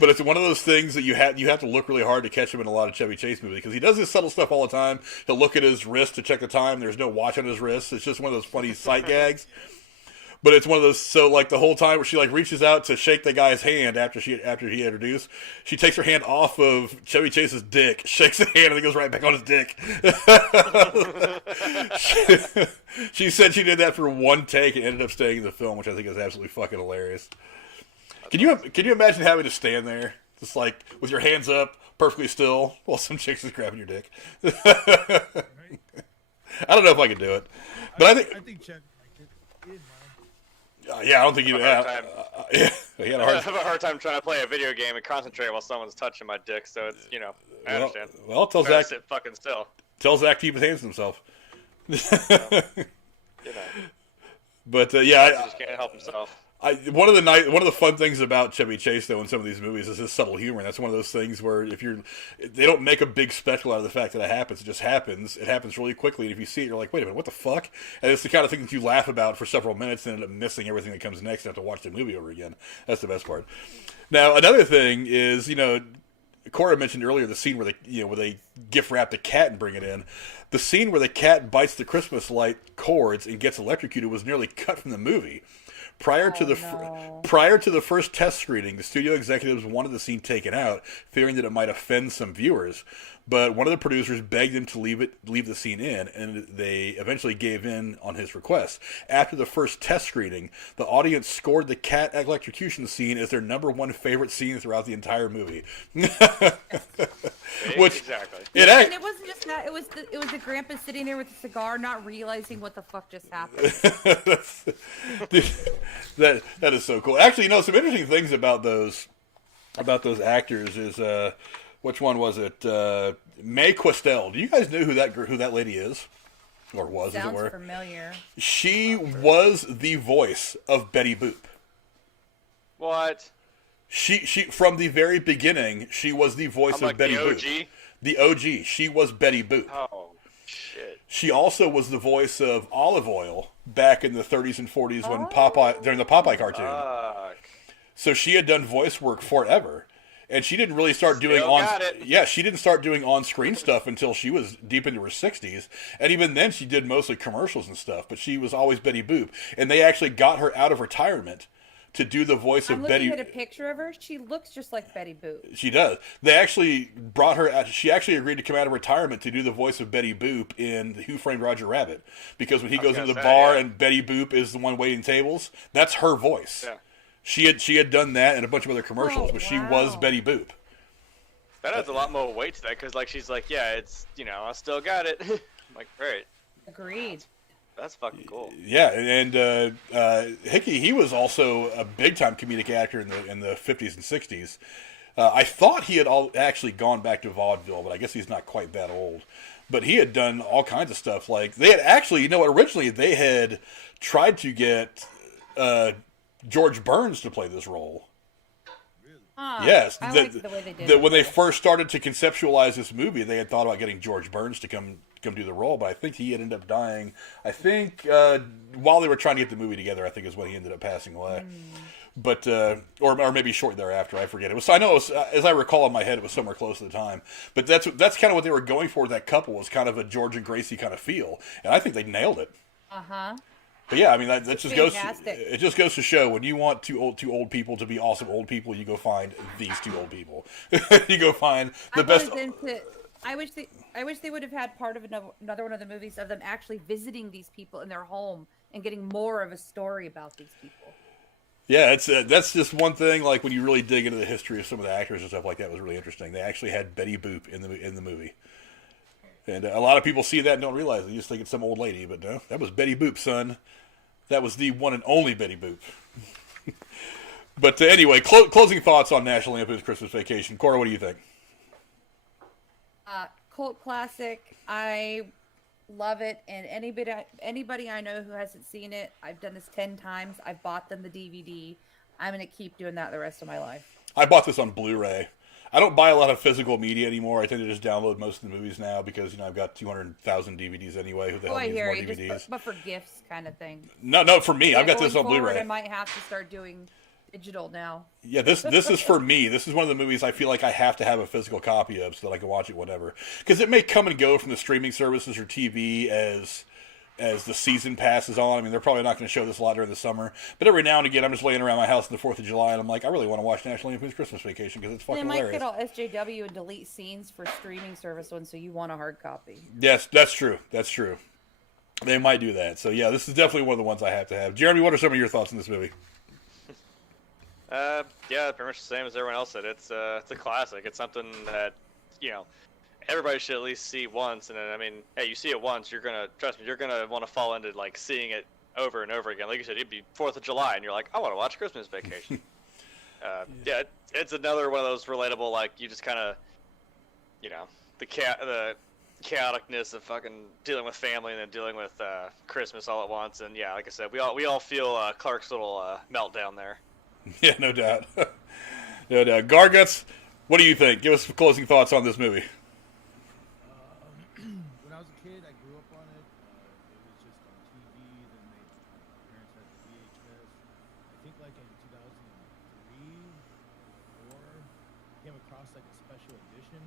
but it's one of those things that you have to look really hard to catch him in a lot of Chevy Chase movies, because he does this subtle stuff all the time. He'll look at his wrist to check the time. There's no watch on his wrist. It's just one of those funny sight gags. But it's one of those, so like the whole time where she like reaches out to shake the guy's hand after he introduced, she takes her hand off of Chevy Chase's dick, shakes the hand, and it goes right back on his dick. She said she did that for one take and ended up staying in the film, which I think is absolutely fucking hilarious. Can you imagine having to stand there, just like with your hands up, perfectly still, while some chick's is grabbing your dick? I don't know if I could do it, but I think Chad liked it. He didn't mind. Yeah, I don't think he had I have a hard time trying to play a video game and concentrate while someone's touching my dick. So it's I understand. Well, tell Try to Zach. sit fucking still. Tell Zach to keep his hands to himself. You know, But he just can't help himself. one of the fun things about Chevy Chase though in some of these movies is his subtle humor. And that's one of those things where they don't make a big spectacle out of the fact that it happens. It just happens. It happens really quickly, and if you see it, you're like, wait a minute, what the fuck? And it's the kind of thing that you laugh about for several minutes and end up missing everything that comes next and have to watch the movie over again. That's the best part. Now another thing is, Cora mentioned earlier the scene where they gift wrap the cat and bring it in. The scene where the cat bites the Christmas light cords and gets electrocuted was nearly cut from the movie. Prior to the first test screening, the studio executives wanted the scene taken out, fearing that it might offend some viewers. But one of the producers begged them to leave the scene in, and they eventually gave in on his request. After the first test screening, the audience scored the cat electrocution scene as their #1 favorite scene throughout the entire movie. Which exactly. And it wasn't just that; it was the grandpa sitting there with a cigar, not realizing what the fuck just happened. That is so cool. Actually, some interesting things about those actors is which one was it? Mae Questel. Do you guys know who that lady is, or was? Sounds as it were? familiar. She was the voice of Betty Boop. What? She from the very beginning, she was the voice of Betty Boop. The OG. She was Betty Boop. Oh, shit. She also was the voice of Olive Oyl back in the 30s and 40s when during the Popeye cartoon. Fuck. So she had done voice work forever. And she didn't really start doing she didn't start doing on-screen stuff until she was deep into her 60s. And even then she did mostly commercials and stuff, but she was always Betty Boop. And they actually got her out of retirement to do the voice of Betty. I'm looking at a picture of her. She looks just like Betty Boop. She does. They actually brought her. She actually agreed to come out of retirement to do the voice of Betty Boop in Who Framed Roger Rabbit, because when he goes into the bar and Betty Boop is the one waiting tables, that's her voice. Yeah. She had done that in a bunch of other commercials, but she was Betty Boop. That adds a lot more weight to that, because she's like, yeah, it's I still got it. I'm like, great. Agreed. That's fucking cool. Yeah, and Hickey, he was also a big time comedic actor in the 50s and 60s. I thought he had actually gone back to vaudeville, but I guess he's not quite that old. But he had done all kinds of stuff. Like they had actually, originally they had tried to get George Burns to play this role. Yes, I like the way they did it. When they first started to conceptualize this movie, they had thought about getting George Burns to come do the role, but I think he had ended up dying. I think while they were trying to get the movie together, I think is when he ended up passing away. But or maybe shortly thereafter, I forget. I know it was, as I recall in my head, it was somewhere close to the time. But that's kind of what they were going for. That couple was kind of a George and Gracie kind of feel, and I think they nailed it. But yeah, I mean that just goes to show, when you want two old people to be awesome old people, you go find these two old people. You go find the best. I wish they would have had part of another one of the movies of them actually visiting these people in their home and getting more of a story about these people. Yeah, that's just one thing. Like when you really dig into the history of some of the actors and stuff like that, was really interesting. They actually had Betty Boop in the movie. And a lot of people see that and don't realize it. You just think it's some old lady, but no, that was Betty Boop, son. That was the one and only Betty Boop. But anyway, closing thoughts on National Lampoon's Christmas Vacation. Cora, what do you think? Cult classic. I love it. And anybody I know who hasn't seen it, I've done this 10 times. I've bought them the DVD. I'm gonna keep doing that the rest of my life. I bought this on Blu-ray. I don't buy a lot of physical media anymore. I tend to just download most of the movies now because I've got 200,000 DVDs anyway. Who the hell I needs hear more you. DVDs? But for gifts, kind of thing. No, for me, Yeah, I've got this on going forward, Blu-ray. I might have to start doing digital now. Yeah, this is for me. This is one of the movies I feel like I have to have a physical copy of so that I can watch it whenever. Because it may come and go from the streaming services or TV as the season passes on. I mean, they're probably not going to show this a lot during the summer. But every now and again, I'm just laying around my house on the 4th of July, and I'm like, I really want to watch National Lampoon's Christmas Vacation because it's They fucking might hilarious. get all SJW and delete scenes for streaming service ones, so you want a hard copy. Yes, that's true. That's true. They might do that. So, yeah, this is definitely one of the ones I have to have. Jeremy, what are some of your thoughts on this movie? Yeah, pretty much the same as everyone else said. It's a classic. It's something that, everybody should at least see once. And then, I mean, hey, you see it once, you're gonna want to fall into like seeing it over and over again. Like you said, it'd be 4th of July, and you're like, I want to watch Christmas Vacation. Yeah, it's another one of those relatable, like you just kind of, the chaoticness of fucking dealing with family and then dealing with Christmas all at once. And yeah, like I said, we all feel Clark's little meltdown there. Yeah, no doubt. No doubt. Garguts, what do you think? Give us some closing thoughts on this movie. When I was a kid, I grew up on it. It was just on TV. Then my parents had the VHS. I think like in 2003 or 4, I came across like a special edition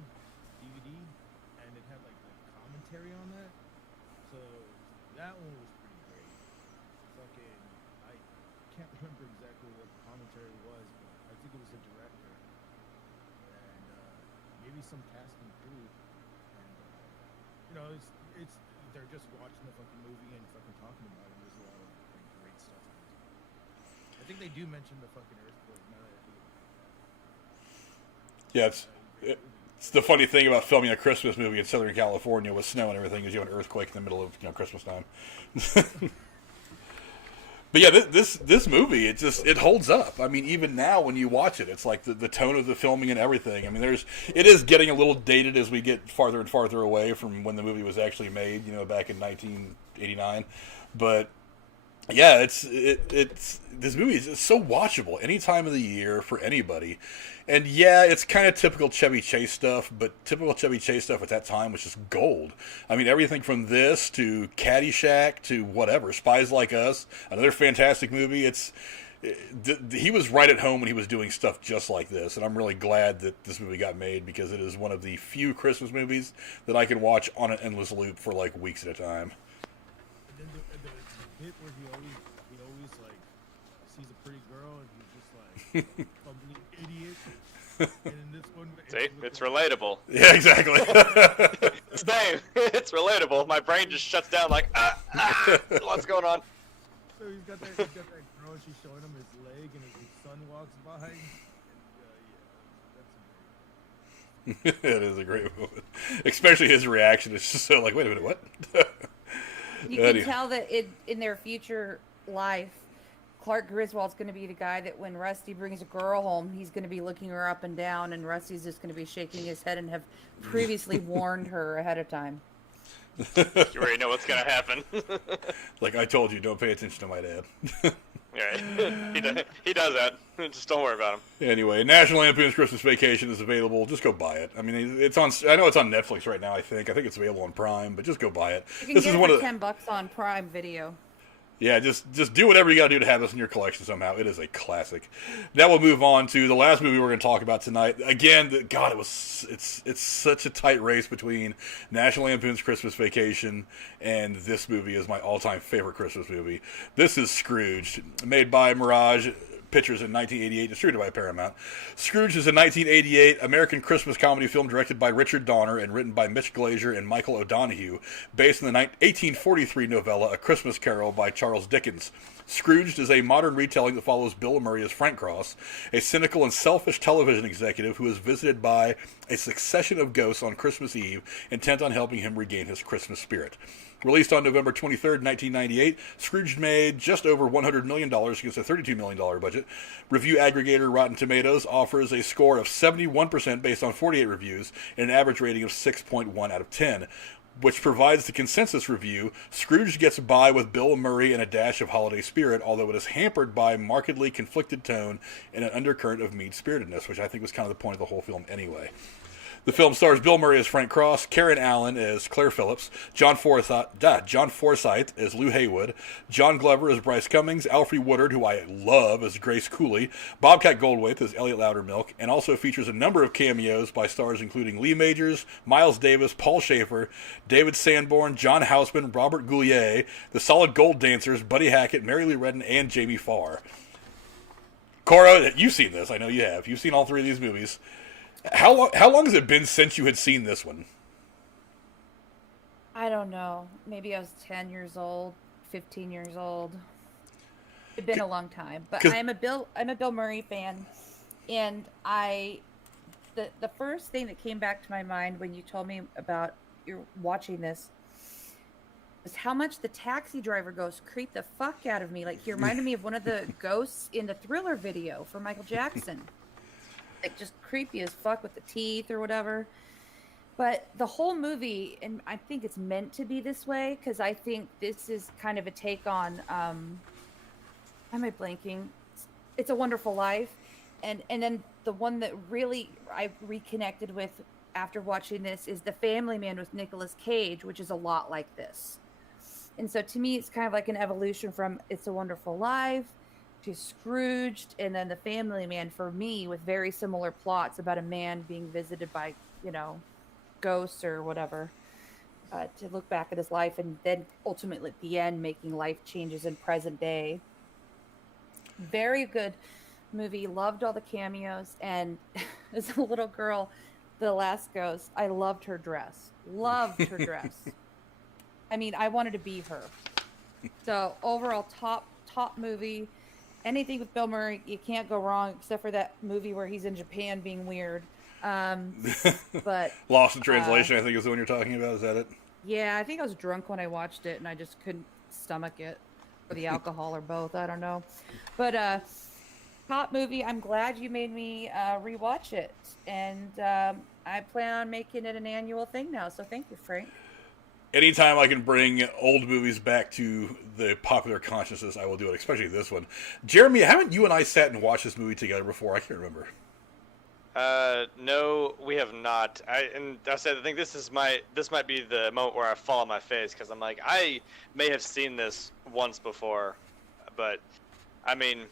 DVD, and it had like the commentary on that. So that one was pretty great. Fucking, I can't remember exactly what the commentary was, but I think it was the director and maybe some cast and crew. And it's they're just watching the fucking movie and fucking talking about it. There's a lot of like, great stuff in it. I think they do mention the fucking earthquake now that I think about it. Yeah, it's the funny thing about filming a Christmas movie in Southern California with snow and everything is you have an earthquake in the middle of Christmas time. But yeah, this movie, it holds up. I mean, even now when you watch it, it's like the tone of the filming and everything. I mean, it is getting a little dated as we get farther and farther away from when the movie was actually made, back in 1989. But yeah, it's this movie is just so watchable any time of the year for anybody. And yeah, it's kind of typical Chevy Chase stuff, but typical Chevy Chase stuff at that time was just gold. I mean, everything from this to Caddyshack to whatever, Spies Like Us, another fantastic movie. He was right at home when he was doing stuff just like this, and I'm really glad that this movie got made because it is one of the few Christmas movies that I can watch on an endless loop for like weeks at a time. And then the bit where he always like sees a pretty girl and he's just like fumbling idiot. And in this one, See, it's relatable. Yeah, exactly. Same. It's relatable. My brain just shuts down like, what's going on? So he's got that girl and she's showing him his leg and his son walks by. And, yeah, that's It is a great moment, especially his reaction. It's just so like, wait a minute, what? You can tell that in their future life, Clark Griswold's going to be the guy that when Rusty brings a girl home, he's going to be looking her up and down, and Rusty's just going to be shaking his head and have previously warned her ahead of time. You already know what's gonna happen. Like I told you, don't pay attention to my dad. Yeah, he does that. Just don't worry about him. Anyway, National Lampoon's Christmas Vacation is available. Just go buy it. I mean, it's on. I know it's on Netflix right now. I think it's available on Prime, but just go buy it. You can get it for $10 on Prime Video. Yeah, just do whatever you got to do to have this in your collection somehow. It is a classic. Now we'll move on to the last movie we're going to talk about tonight. Again, God, it's such a tight race between National Lampoon's Christmas Vacation and this movie is my all-time favorite Christmas movie. This is Scrooge, made by Mirage Pictures in 1988, distributed by Paramount. Scrooge is a 1988 American Christmas comedy film directed by Richard Donner and written by Mitch Glazer and Michael O'Donoghue, based on the 1843 novella A Christmas Carol by Charles Dickens. Scrooged is a modern retelling that follows Bill Murray as Frank Cross, a cynical and selfish television executive who is visited by a succession of ghosts on Christmas Eve, intent on helping him regain his Christmas spirit. Released on November 23rd, 1998, Scrooge made just over $100 million against a $32 million budget. Review aggregator Rotten Tomatoes offers a score of 71% based on 48 reviews and an average rating of 6.1 out of 10. which provides the consensus review, Scrooge gets by with Bill Murray and a dash of holiday spirit, although it is hampered by markedly conflicted tone and an undercurrent of mean-spiritedness, which I think was kind of the point of the whole film anyway. The film stars Bill Murray as Frank Cross, Karen Allen as Claire Phillips, John Forsythe as Lou Haywood, John Glover as Bryce Cummings, Alfre Woodard, who I love, as Grace Cooley, Bobcat Goldthwait as Elliot Loudermilk, and also features a number of cameos by stars including Lee Majors, Miles Davis, Paul Schaefer, David Sanborn, John Houseman, Robert Goulier, the Solid Gold Dancers, Buddy Hackett, Mary Lee Redden, and Jamie Farr. Cora, you've seen this. I know you have. You've seen all three of these movies. How long has it been since you had seen this one? I don't know. Maybe I was 10 years old, 15 years old. It's been a long time, but I'm a Bill Murray fan, and the first thing that came back to my mind when you told me about you're watching this was how much the taxi driver ghost creeped the fuck out of me. Like, he reminded me of one of the ghosts in the Thriller video for Michael Jackson. Like, just creepy as fuck with the teeth or whatever. But the whole movie, and I think it's meant to be this way, because I think this is kind of a take on, am I blanking? It's a Wonderful Life. And then the one that really I reconnected with after watching this is The Family Man with Nicolas Cage, which is a lot like this. And so to me, it's kind of like an evolution from It's a Wonderful Life to Scrooged, and then The Family Man for me, with very similar plots about a man being visited by, ghosts or whatever, to look back at his life, and then ultimately at the end making life changes in present day. Very good movie. Loved all the cameos, and as a little girl, the last ghost, I loved her dress. I mean, I wanted to be her. So overall, top movie. Anything with Bill Murray, you can't go wrong, except for that movie where he's in Japan being weird. But Lost in Translation, I think is the one you're talking about. Is that it? Yeah, I think I was drunk when I watched it, and I just couldn't stomach it, or the alcohol, or both. I don't know. But top movie. I'm glad you made me rewatch it, and I plan on making it an annual thing now. So thank you, Frank. Anytime I can bring old movies back to the popular consciousness, I will do it, especially this one. Jeremy, haven't you and I sat and watched this movie together before? I can't remember. No, we have not. I think this might be the moment where I fall on my face, because I'm like, I may have seen this once before, but I mean,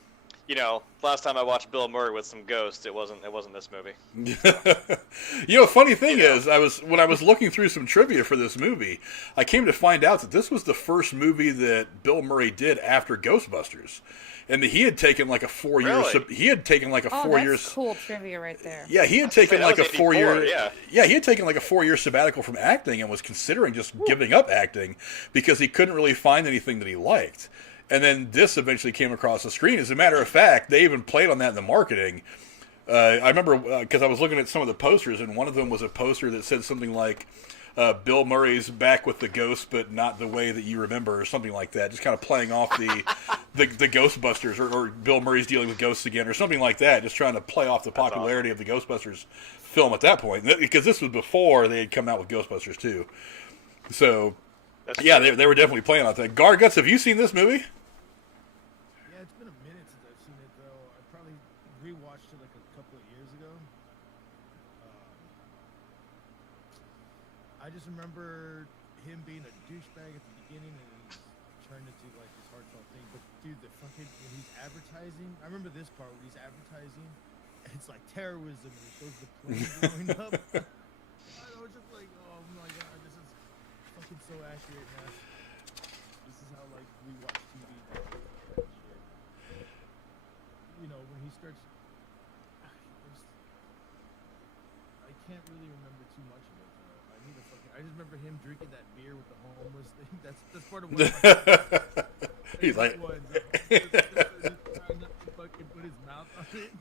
last time I watched Bill Murray with some ghosts, it wasn't this movie. Funny thing is, when I was looking through some trivia for this movie, I came to find out that this was the first movie that Bill Murray did after Ghostbusters, and that he had taken like a 4 year. Really? He had taken like a 4 years. That's cool trivia right there. Yeah, he had taken like a 4 year. Yeah, he had taken like a 4 year sabbatical from acting and was considering just giving up acting because he couldn't really find anything that he liked. And then this eventually came across the screen. As a matter of fact, they even played on that in the marketing. I remember because I was looking at some of the posters, and one of them was a poster that said something like, Bill Murray's back with the ghost, but not the way that you remember, or something like that. Just kind of playing off the Ghostbusters, or Bill Murray's dealing with ghosts again, or something like that. Just trying to play off the popularity of the Ghostbusters film at that point. Because this was before they had come out with Ghostbusters 2. So, yeah, they were definitely playing on that. Garguts, have you seen this movie? Yeah, it's been a minute since I've seen it, though. I probably rewatched it like a couple of years ago. I just remember him being a douchebag at the beginning, and he's turned into like this heartfelt thing. But dude, when he's advertising, I remember this part where he's advertising, and it's like terrorism, and it shows the plane blowing up. I was just like, oh my god, this is fucking so accurate, man. This is how like we watch TV now. When he starts, I can't really remember too much of it. I just remember him drinking that beer with the homeless thing. That's part of what. He's like, trying not to fucking put his mouth on it.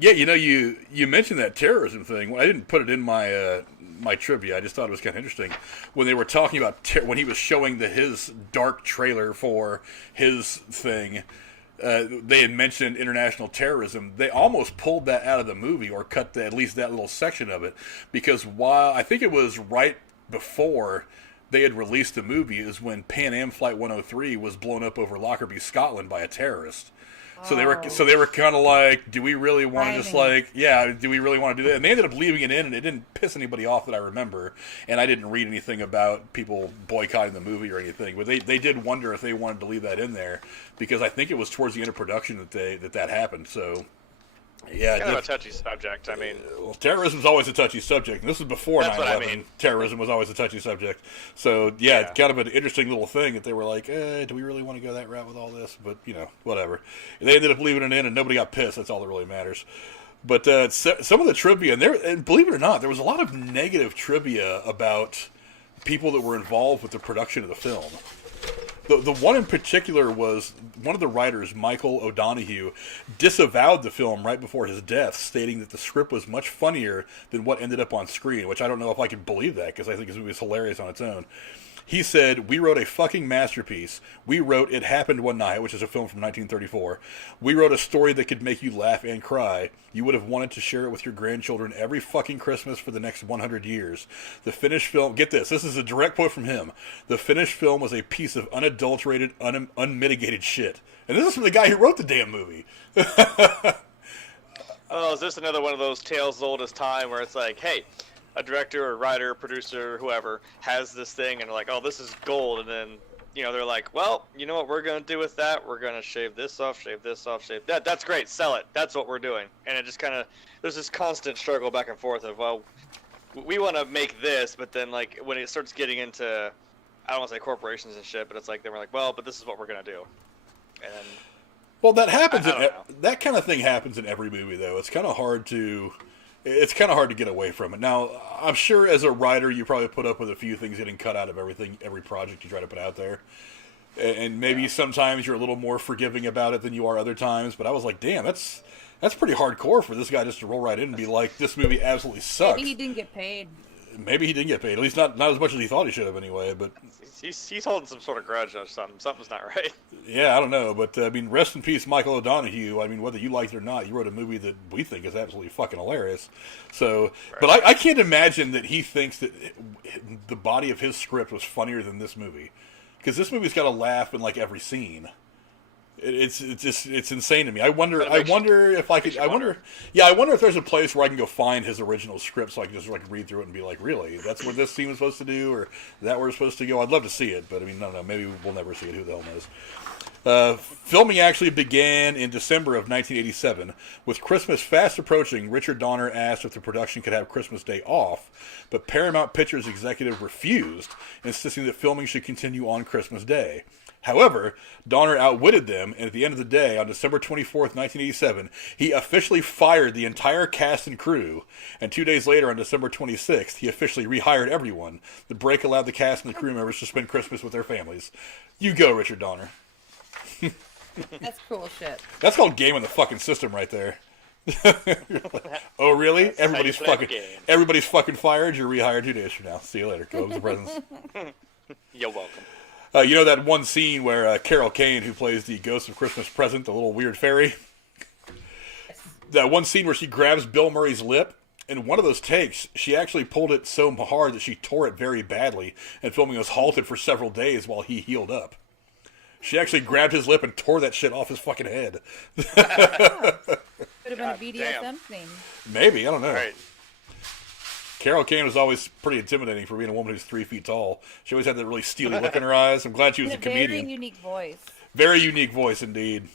yeah, you mentioned that terrorism thing. I didn't put it in my my trivia. I just thought it was kind of interesting when they were talking about when he was showing his dark trailer for his thing. they had mentioned international terrorism. They almost pulled that out of the movie, or cut at least that little section of it, because while I think it was right before they had released the movie is when Pan Am Flight 103 was blown up over Lockerbie, Scotland by a terrorist. So they were kind of like, do we really want to just like, yeah, do we really want to do that? And they ended up leaving it in, and it didn't piss anybody off that I remember. And I didn't read anything about people boycotting the movie or anything, but they did wonder if they wanted to leave that in there, because I think it was towards the end of production that happened. So yeah, kind of a touchy subject. I mean, well, terrorism is always a touchy subject, and this was before 9/11. I mean. Terrorism was always a touchy subject. So yeah, kind of an interesting little thing that they were like, do we really want to go that route with all this? But whatever. They ended up leaving it in, and nobody got pissed. That's all that really matters. But some of the trivia, and believe it or not, there was a lot of negative trivia about people that were involved with the production of the film. The one in particular was one of the writers, Michael O'Donoghue, disavowed the film right before his death, stating that the script was much funnier than what ended up on screen, which I don't know if I can believe that, because I think this movie is hilarious on its own. He said, "We wrote a fucking masterpiece. We wrote It Happened One Night," which is a film from 1934. "We wrote a story that could make you laugh and cry. You would have wanted to share it with your grandchildren every fucking Christmas for the next 100 years. The finished film," get this is a direct quote from him, "the finished film was a piece of unadulterated, unmitigated shit." And this is from the guy who wrote the damn movie. Oh, is this another one of those tales as old as time where it's like, hey, a director or writer, producer, whoever has this thing, and they're like, oh, this is gold, and then they're like, well, you know what we're gonna do with that? We're gonna shave this off, shave this off, shave that. That's great, sell it. That's what we're doing. And it just kind of there's this constant struggle back and forth of, well, we want to make this, but then like when it starts getting into, I don't want to say corporations and shit, but it's like then we're like, well, but this is what we're gonna do, and well, that happens. That kind of thing happens in every movie, though. It's kind of hard to get away from it. Now, I'm sure as a writer, you probably put up with a few things getting cut out of every project you try to put out there. And maybe sometimes you're a little more forgiving about it than you are other times. But I was like, damn, that's pretty hardcore for this guy just to roll right in and be like, this movie absolutely sucks. Maybe he didn't get paid. Maybe he didn't get paid. At least not as much as he thought he should have anyway. But he's holding some sort of grudge or something. Something's not right. Yeah, I don't know. But, I mean, rest in peace, Michael O'Donoghue. I mean, whether you liked it or not, you wrote a movie that we think is absolutely fucking hilarious. So, right. But I can't imagine that he thinks that the body of his script was funnier than this movie. Because this movie's got a laugh in, like, every scene. It's insane to me. I wonder if I could. I wonder if there's a place where I can go find his original script so I can just like read through it and be like, really, that's what this scene was supposed to do, or that where it's supposed to go. I'd love to see it, but I mean, no, maybe we'll never see it. Who the hell knows? Filming actually began in December of 1987. With Christmas fast approaching, Richard Donner asked if the production could have Christmas Day off, but Paramount Pictures executive refused, insisting that filming should continue on Christmas Day. However, Donner outwitted them, and at the end of the day, on December 24th, 1987, he officially fired the entire cast and crew, and 2 days later, on December 26th, he officially rehired everyone. The break allowed the cast and the crew members to spend Christmas with their families. You go, Richard Donner. That's cool shit. That's called game in the fucking system right there. Oh, really? That's everybody's fucking fired. You're rehired 2 days from now. See you later. Go with the presents. You're welcome. You know that one scene where Carol Kane, who plays the Ghost of Christmas Present, the little weird fairy? That one scene where she grabs Bill Murray's lip, in one of those takes, she actually pulled it so hard that she tore it very badly, and filming was halted for several days while he healed up. She actually grabbed his lip and tore that shit off his fucking head. Could have been a BDSM thing. Maybe, I don't know. Right. Carol Kane was always pretty intimidating for being a woman who's 3 feet tall. She always had that really steely look in her eyes. I'm glad she was a comedian. Very unique voice. Very unique voice, indeed.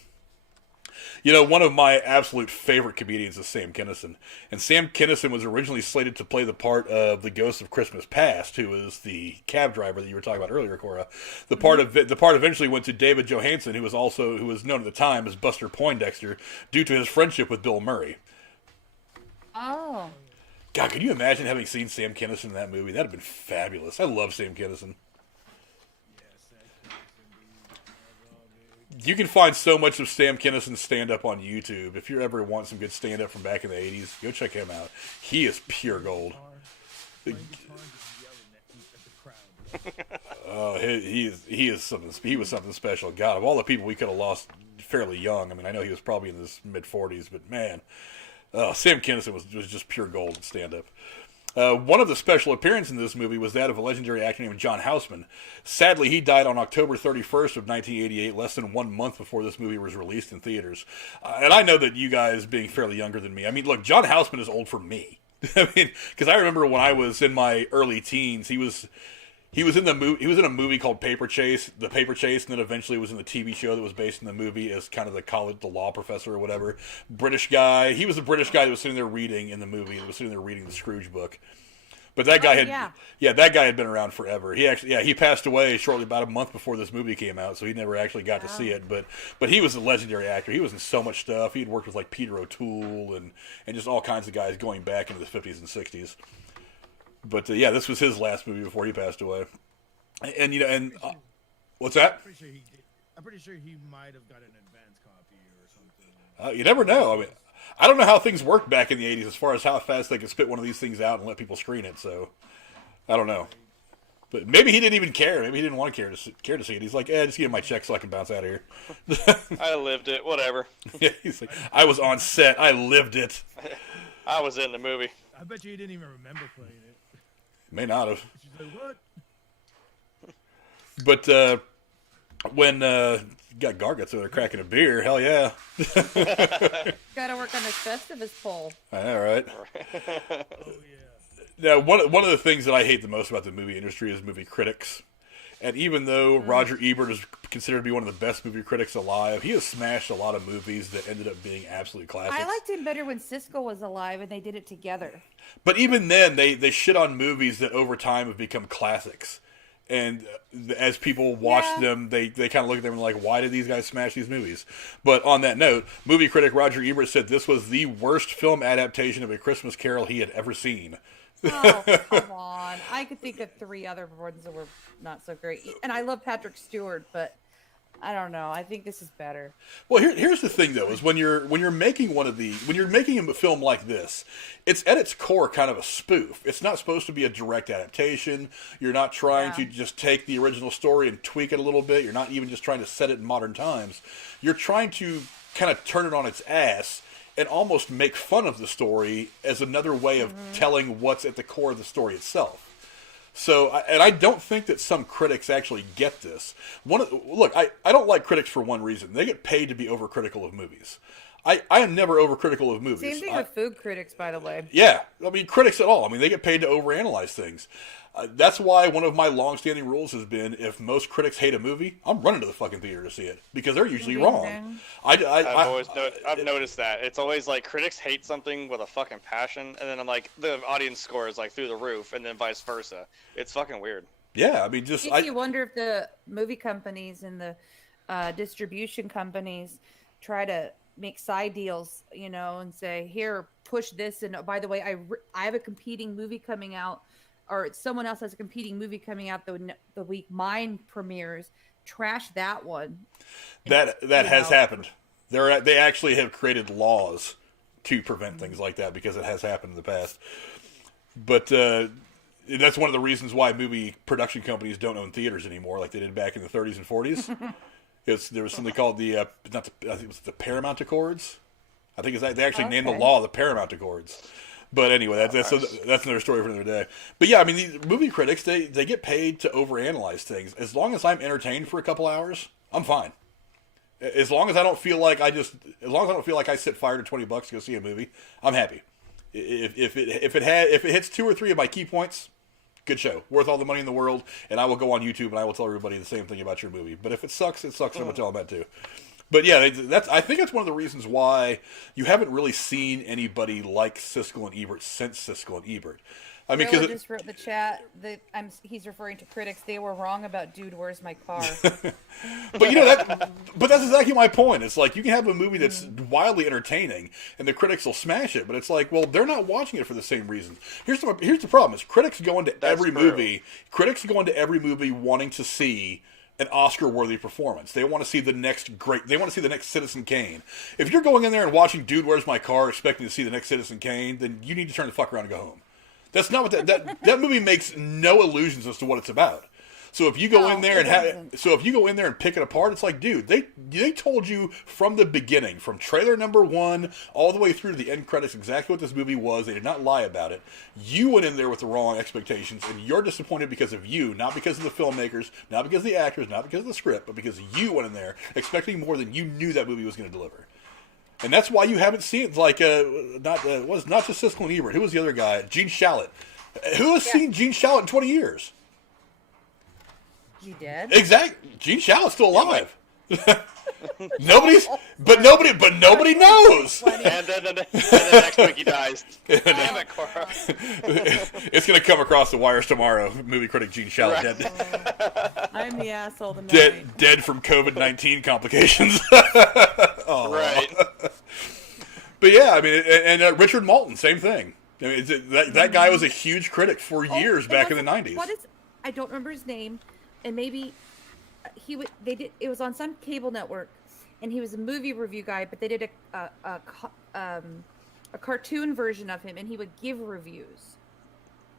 You know, one of my absolute favorite comedians is Sam Kinison. And Sam Kinison was originally slated to play the part of the Ghost of Christmas Past, who was the cab driver that you were talking about earlier, Cora. The part eventually went to David Johansen, who was known at the time as Buster Poindexter, due to his friendship with Bill Murray. Oh. God, could you imagine having seen Sam Kinison in that movie? That'd have been fabulous. I love Sam Kinison. You can find so much of Sam Kinison's stand-up on YouTube. If you ever want some good stand-up from back in the 80s, go check him out. He is pure gold. he is something. He was something special. God, of all the people we could have lost fairly young. I mean, I know he was probably in his mid-40s, but man, Sam Kinison was just pure gold at stand-up. One of the special appearances in this movie was that of a legendary actor named John Houseman. Sadly, he died on October 31st of 1988, less than 1 month before this movie was released in theaters. And I know that you guys, being fairly younger than me, I mean, look, John Houseman is old for me. I mean, because I remember when I was in my early teens, he was in a movie called Paper Chase, and then eventually was in the TV show that was based in the movie as kind of the law professor or whatever. British guy. He was the British guy that was sitting there reading in the movie. That was sitting there reading the Scrooge book. But that guy that guy had been around forever. He passed away shortly about a month before this movie came out, so he never actually got to see it. But he was a legendary actor. He was in so much stuff. He had worked with like Peter O'Toole and just all kinds of guys going back into the 50s and 60s. But this was his last movie before he passed away. And what's that? I'm pretty sure he might have got an advance copy or something. You never know. I mean, I don't know how things worked back in the 80s as far as how fast they could spit one of these things out and let people screen it. So, I don't know. But maybe he didn't even care. Maybe he didn't want to care to see it. He's like, just give me my check so I can bounce out of here. I lived it. Whatever. Yeah, he's like, I was on set. I lived it. I was in the movie. I bet you he didn't even remember playing it. May not have. She's like, what? But when got Garguts over there cracking a beer, hell yeah. Gotta work on this Festivus poll. I know, right? Oh yeah. Now, one of the things that I hate the most about the movie industry is movie critics. And even though Roger Ebert is considered to be one of the best movie critics alive, he has smashed a lot of movies that ended up being absolute classics. I liked him better when Siskel was alive and they did it together. But even then, they shit on movies that over time have become classics. And as people watch them, they kind of look at them and like, why did these guys smash these movies? But on that note, movie critic Roger Ebert said this was the worst film adaptation of A Christmas Carol he had ever seen. Oh, come on. I could think of 3 other ones that were not so great. And I love Patrick Stewart, but I don't know. I think this is better. Well, here's the thing though: is when you're making when you're making a film like this, it's at its core kind of a spoof. It's not supposed to be a direct adaptation. You're not trying to just take the original story and tweak it a little bit. You're not even just trying to set it in modern times. You're trying to kind of turn it on its ass and almost make fun of the story as another way of telling what's at the core of the story itself. So, and I don't think that some critics actually get this. I don't like critics for one reason. They get paid to be overcritical of movies. I am never overcritical of movies. Same thing with food critics, by the way. Yeah, I mean, critics at all. I mean, they get paid to overanalyze things. That's why one of my long-standing rules has been: if most critics hate a movie, I'm running to the fucking theater to see it because they're usually wrong. I've noticed that it's always like critics hate something with a fucking passion, and then I'm like the audience score is like through the roof, and then vice versa. It's fucking weird. Yeah, I mean, You wonder if the movie companies and the distribution companies try to make side deals, and say, here, push this, and by the way, I have a competing movie coming out. Or someone else has a competing movie coming out the week mine premieres. Trash that one. That has happened. They actually have created laws to prevent things like that because it has happened in the past. But that's one of the reasons why movie production companies don't own theaters anymore, like they did back in the 30s and 40s. There was something called I think it was the Paramount Accords. I think they actually named the law the Paramount Accords. But anyway, that's another story for another day. But yeah, I mean, these movie critics, they get paid to overanalyze things. As long as I'm entertained for a couple hours, I'm fine. As long as I don't feel like I sit fired at $20 to go see a movie, I'm happy. If it hits 2 or 3 of my key points, good show, worth all the money in the world, and I will go on YouTube and I will tell everybody the same thing about your movie. But if it sucks, it sucks. I'm gonna tell them that too. But yeah, I think that's one of the reasons why you haven't really seen anybody like Siskel and Ebert since Siskel and Ebert. I mean, because just wrote in the chat that he's referring to critics. They were wrong about Dude, Where's My Car? But that's exactly my point. It's like you can have a movie that's wildly entertaining, and the critics will smash it. But it's like, well, they're not watching it for the same reasons. Here's the problem: is critics go into every movie. Critics go into every movie wanting to see an Oscar-worthy performance. They want to see the next They want to see the next Citizen Kane. If you're going in there and watching Dude, Where's My Car, expecting to see the next Citizen Kane, then you need to turn the fuck around and go home. That's not what that movie makes no illusions as to what it's about. So if you go No, in there it and wasn't. so if you go in there and pick it apart, it's like, dude, they told you from the beginning, from trailer number 1 all the way through to the end credits, exactly what this movie was. They did not lie about it. You went in there with the wrong expectations, and you're disappointed because of you, not because of the filmmakers, not because of the actors, not because of the script, but because you went in there expecting more than you knew that movie was going to deliver. And that's why you haven't seen it. Like, not just Siskel and Ebert. Who was the other guy? Gene Shalit. Who has seen Gene Shalit in 20 years? You did? Exactly. Gene Shalit's still alive. Nobody knows. And then next week he dies. Damn it, Cora. It's going to come across the wires tomorrow. Movie critic Gene Shalit dead. I'm the asshole tonight. Dead from COVID-19 complications. Oh. Right. But yeah, I mean, and Richard Malton, same thing. I mean, that guy was a huge critic for years back in the 90s. I don't remember his name, and maybe it was on some cable network, and he was a movie review guy, but they did a cartoon version of him, and he would give reviews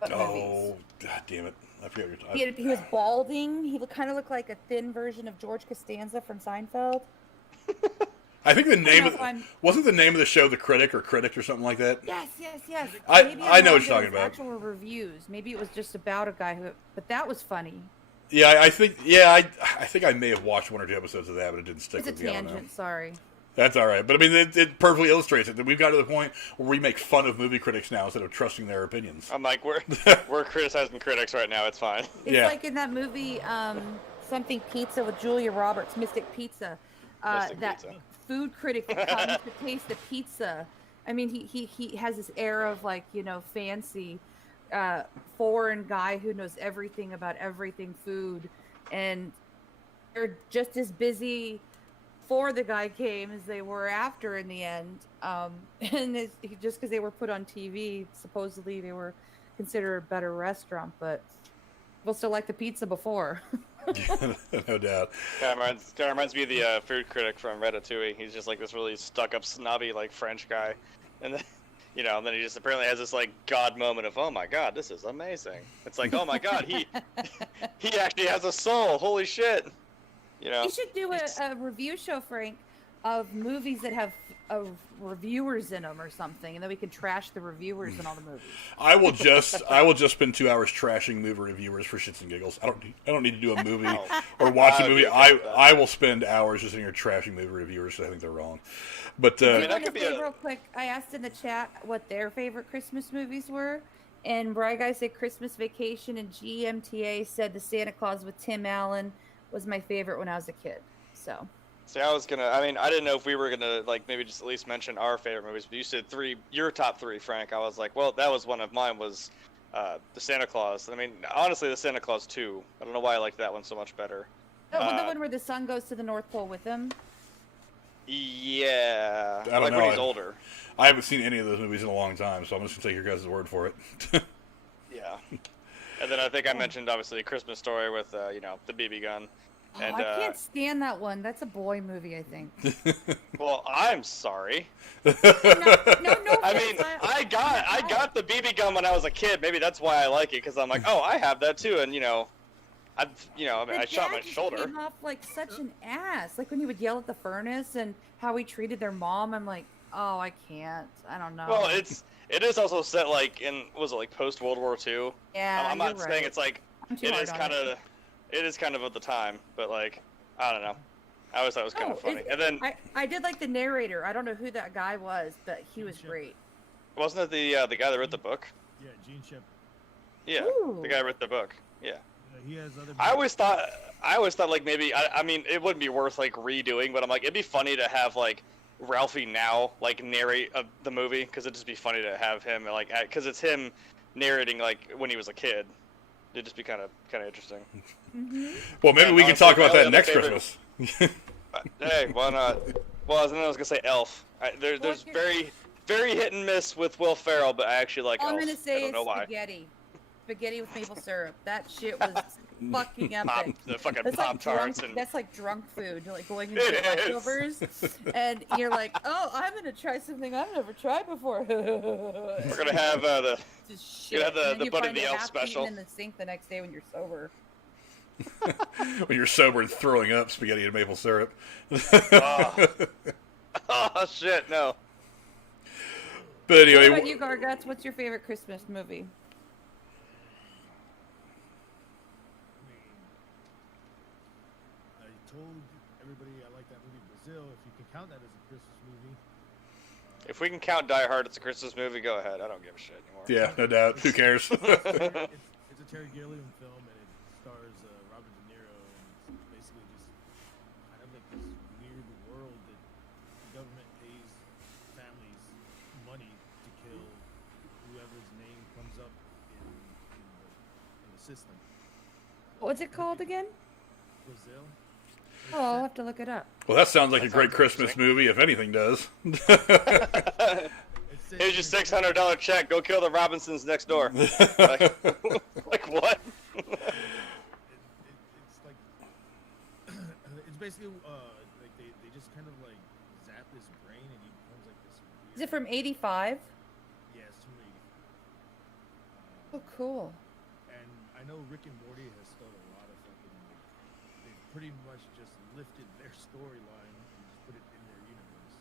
of movies. God damn it. I forget what you're talking He was balding. He kind of looked like a thin version of George Costanza from Seinfeld. I think wasn't the name of the show The Critic or something like that? Yes. I know what you're talking about. Actual reviews. Maybe it was just about a guy but that was funny. Yeah, I think I may have watched 1 or 2 episodes of that, but it didn't stick It's a with me. tangent, sorry. That's all right. But I mean, it perfectly illustrates it that we've got to the point where we make fun of movie critics now instead of trusting their opinions. I'm like, we're criticizing critics right now. It's fine. It's like in that movie, Something Pizza with Julia Roberts, Mystic Pizza. Mystic That Pizza. food critic that comes to taste the pizza. I mean, he has this air of fancy, foreign guy who knows everything about everything food, and they're just as busy before the guy came as they were after in the end. And just because they were put on TV, supposedly they were considered a better restaurant, but people still like the pizza before. No doubt. Kind of reminds me of the food critic from Ratatouille. He's just like this really stuck-up, snobby, French guy, and then, and then he just apparently has this God moment of, oh my God, this is amazing. It's like, oh my God, he actually has a soul. Holy shit. You should do a review show, Frank, of movies that have reviewers in them or something, and then we can trash the reviewers in all the movies. I will just spend 2 hours trashing movie reviewers for shits and giggles. I don't need to do a movie or watch a movie. I will spend hours just sitting here trashing movie reviewers because I think they're wrong. But that could be real quick. I asked in the chat what their favorite Christmas movies were, and Bry Guy said Christmas Vacation, and GMTA said The Santa Claus with Tim Allen was my favorite when I was a kid. So. See, I didn't know if we were gonna maybe just at least mention our favorite movies. But you said your top 3, Frank. I was like, well, that was one of mine. Was The Santa Claus. I mean, honestly, The Santa Claus 2. I don't know why I like that one so much better. The one where the son goes to the North Pole with him. Yeah, I don't know. When he's older. I haven't seen any of those movies in a long time, so I'm just gonna take your guys' word for it. Yeah, and then I think I mentioned obviously A Christmas Story with the BB gun. And, I can't stand that one. That's a boy movie, I think. Well, I'm sorry. No. I mean, I got the BB gun when I was a kid. Maybe that's why I like it, because I'm like, oh, I have that too, and I shot my shoulder. Came off like such an ass. Like when he would yell at the furnace and how he treated their mom. I'm like, oh, I can't. I don't know. Well, it is also set in post World War II. Yeah, I'm not you're saying right. it's it is kind of at the time, but I don't know. I always thought it was kind of funny. And then I did like the narrator. I don't know who that guy was, but he was great. Wasn't it the guy that wrote the book? Yeah, Gene Shep. Yeah, Ooh. the guy who wrote the book. Yeah. He has other. I always thought maybe I mean it wouldn't be worth redoing, but I'm like it'd be funny to have Ralphie now narrate the movie, because it'd just be funny to have him because it's him narrating when he was a kid. It'd just be kind of interesting. Mm-hmm. Well, maybe we can talk about that next Christmas. Hey, why not? Well, I was gonna say Elf. There's very hit and miss with Will Ferrell, but I actually like All Elf. I'm gonna say I don't know is why. spaghetti with maple syrup. That shit was fucking epic. The fucking That's Pop Tarts and that's like drunk food, going into leftovers, and you're like, oh, I'm gonna try something I've never tried before. we're gonna have the Just shit. have the And then you Buddy find the it Elf half special. eaten in the sink the next day when you're sober. When you're sober and throwing up spaghetti and maple syrup. Oh. Oh shit, no. But anyway, What about you, Garguts? What's your favorite Christmas movie? I told everybody I like that movie Brazil. If you can count that as a Christmas movie. If we can count Die Hard as a Christmas movie, go ahead. I don't give a shit anymore. yeah, no doubt. Who cares? It's a Terry Gilliam film, and it stars Robert De Niro, and it's basically just kind of like this weird world that the government pays families money to kill whoever's name comes up in the system. What's it called again? Brazil. Oh, I'll have to look it up. Well, that sounds like That a great sounds Christmas interesting. movie, if anything does. Here's your $600 check. Go kill the Robinsons next door. Like what? It's like it's basically like they just kind of like zap his brain and he becomes like this. Is it from '85? Yeah, it's too many. Oh, cool. And I know Rick and Morty has stole a lot of fucking. They've pretty much just lifted their storyline and just put it in their universe.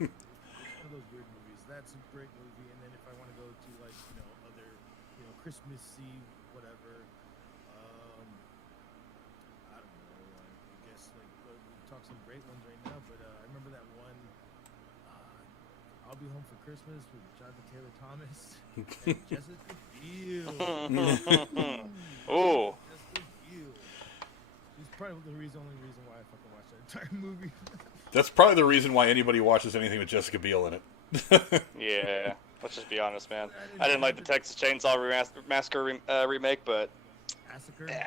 It's one of those weird movies. That's a great movie. And then if I want to go to like other Christmassy whatever, I don't know. I guess like we talk some great ones right now, but I remember that one. I'll Be Home for Christmas with Jonathan Taylor Thomas and Jessica Biel. Ooh. Jessica Biel. She's probably the only reason why I fucking watched that entire movie. That's probably the reason why anybody watches anything with Jessica Biel in it. Yeah. Let's just be honest, man. I didn't like the Texas Chainsaw Massacre remake, but Massacre. yeah,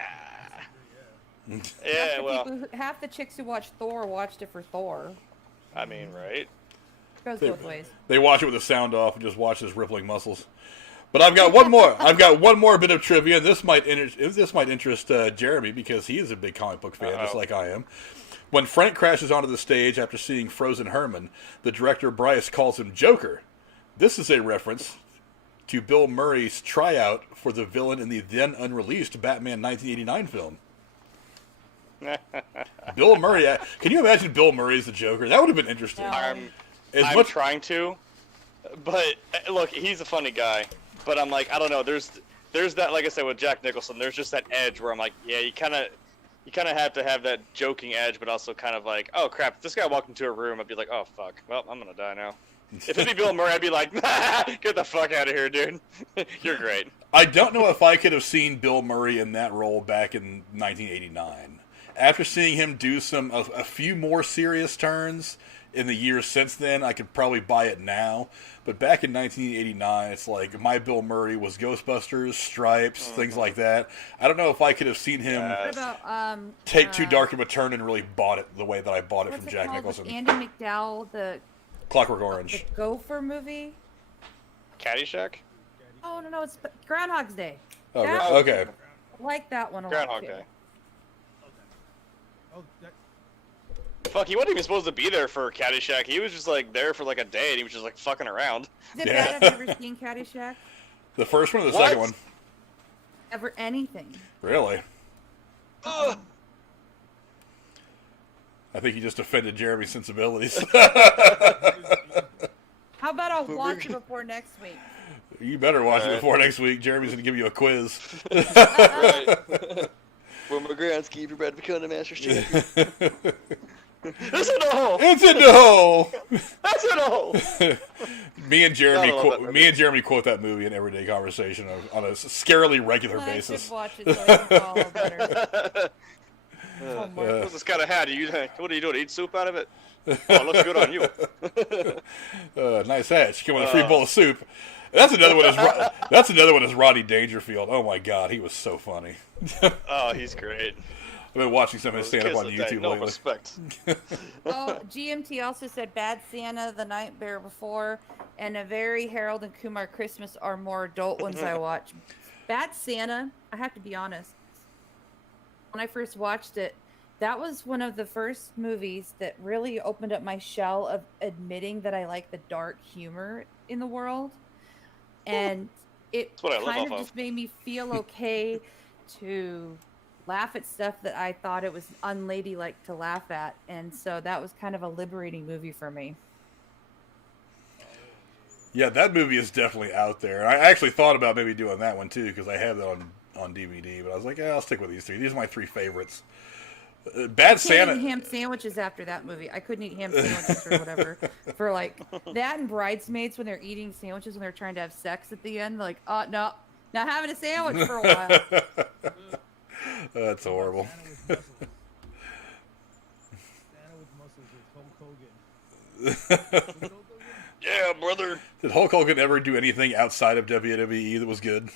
Half the well, half the chicks who watched Thor watched it for Thor. I mean, right? Goes both ways. They watch it with the sound off and just watch his rippling muscles. But I've got one more. I've got one more bit of trivia, and this might interest Jeremy because he is a big comic book fan, just like I am. When Frank crashes onto the stage after seeing Frozen Herman, the director Bryce calls him Joker. This is a reference to Bill Murray's tryout for the villain in the then unreleased Batman 1989 film. Bill Murray. Can you imagine Bill Murray as the Joker? That would have been interesting. No. I'm As much trying to, but look, he's a funny guy. But I'm like, I don't know. There's that, like I said with Jack Nicholson. There's just that edge where I'm like, yeah, you kind of have to have that joking edge, but also kind of like, oh crap, if this guy walked into a room, I'd be like, oh fuck, well, I'm gonna die now. If it'd be Bill Murray, I'd be like, get the fuck out of here, dude. You're great. I don't know if I could have seen Bill Murray in that role back in 1989. After seeing him do a few more serious turns in the years since then, I could probably buy it now. But back in 1989, it's like my Bill Murray was Ghostbusters, Stripes, things like that. I don't know if I could have seen him What about take too dark of a turn and really bought it the way that I bought it what's from it Jack called with Nicholson. Andy McDowell, the Clockwork Orange. Gopher movie? Caddyshack? Oh no, it's Groundhog's Day. Oh, That- okay. I like that one a lot Groundhog too. Day. Oh, that. Fuck, he wasn't even supposed to be there for Caddyshack. He was just like there for like a day, and he was just like fucking around. Is it Yeah. bad? I've never seen Caddyshack. The first one or the What? second one? Ever anything. Really? Ugh. I think you just offended Jeremy's sensibilities. How about I'll watch it before next week? You better watch it Alright. before next week. Jeremy's going to give you a quiz. Right. Well, my grandski prepared to become the master champion. That's in the hole. It's in the hole. That's in the hole. Me and Jeremy, I love that movie. quote that movie in everyday conversation on a scarily regular I basis. should watch it so I can follow better. Homework. What's this kind of hat? What are you doing? Eat soup out of it? Oh, it looks good on you. Nice hat. She came with a free bowl of soup. That's another one. That's another one. Is Rodney Dangerfield? Oh my God, he was so funny. Oh, he's great. I've been watching some of his stand up on Kiss of YouTube no lately. respect. Oh, GMT also said Bad Santa, The Nightmare Before, and A Very Harold and Kumar Christmas are more adult ones I watch. Bad Santa, I have to be honest. When I first watched it, that was one of the first movies that really opened up my shell of admitting that I like the dark humor in the world. And it That's what I live kind off of of. just made me feel okay to laugh at stuff that I thought it was unladylike to laugh at, and so that was kind of a liberating movie for me. Yeah, that movie is definitely out there. I actually thought about maybe doing that one too because I have that on DVD. But I was like, I'll stick with these three. These are my three favorites. Bad Can't Santa. eat ham sandwiches after that movie. I couldn't eat ham sandwiches or whatever for like that and Bridesmaids when they're eating sandwiches when they're trying to have sex at the end. Like, oh no, not having a sandwich for a while. That's horrible. Santa with muscles. Santa with muscles is Hulk Hogan. Was it Hulk Hogan? Yeah, brother. Did Hulk Hogan ever do anything outside of WWE that was good?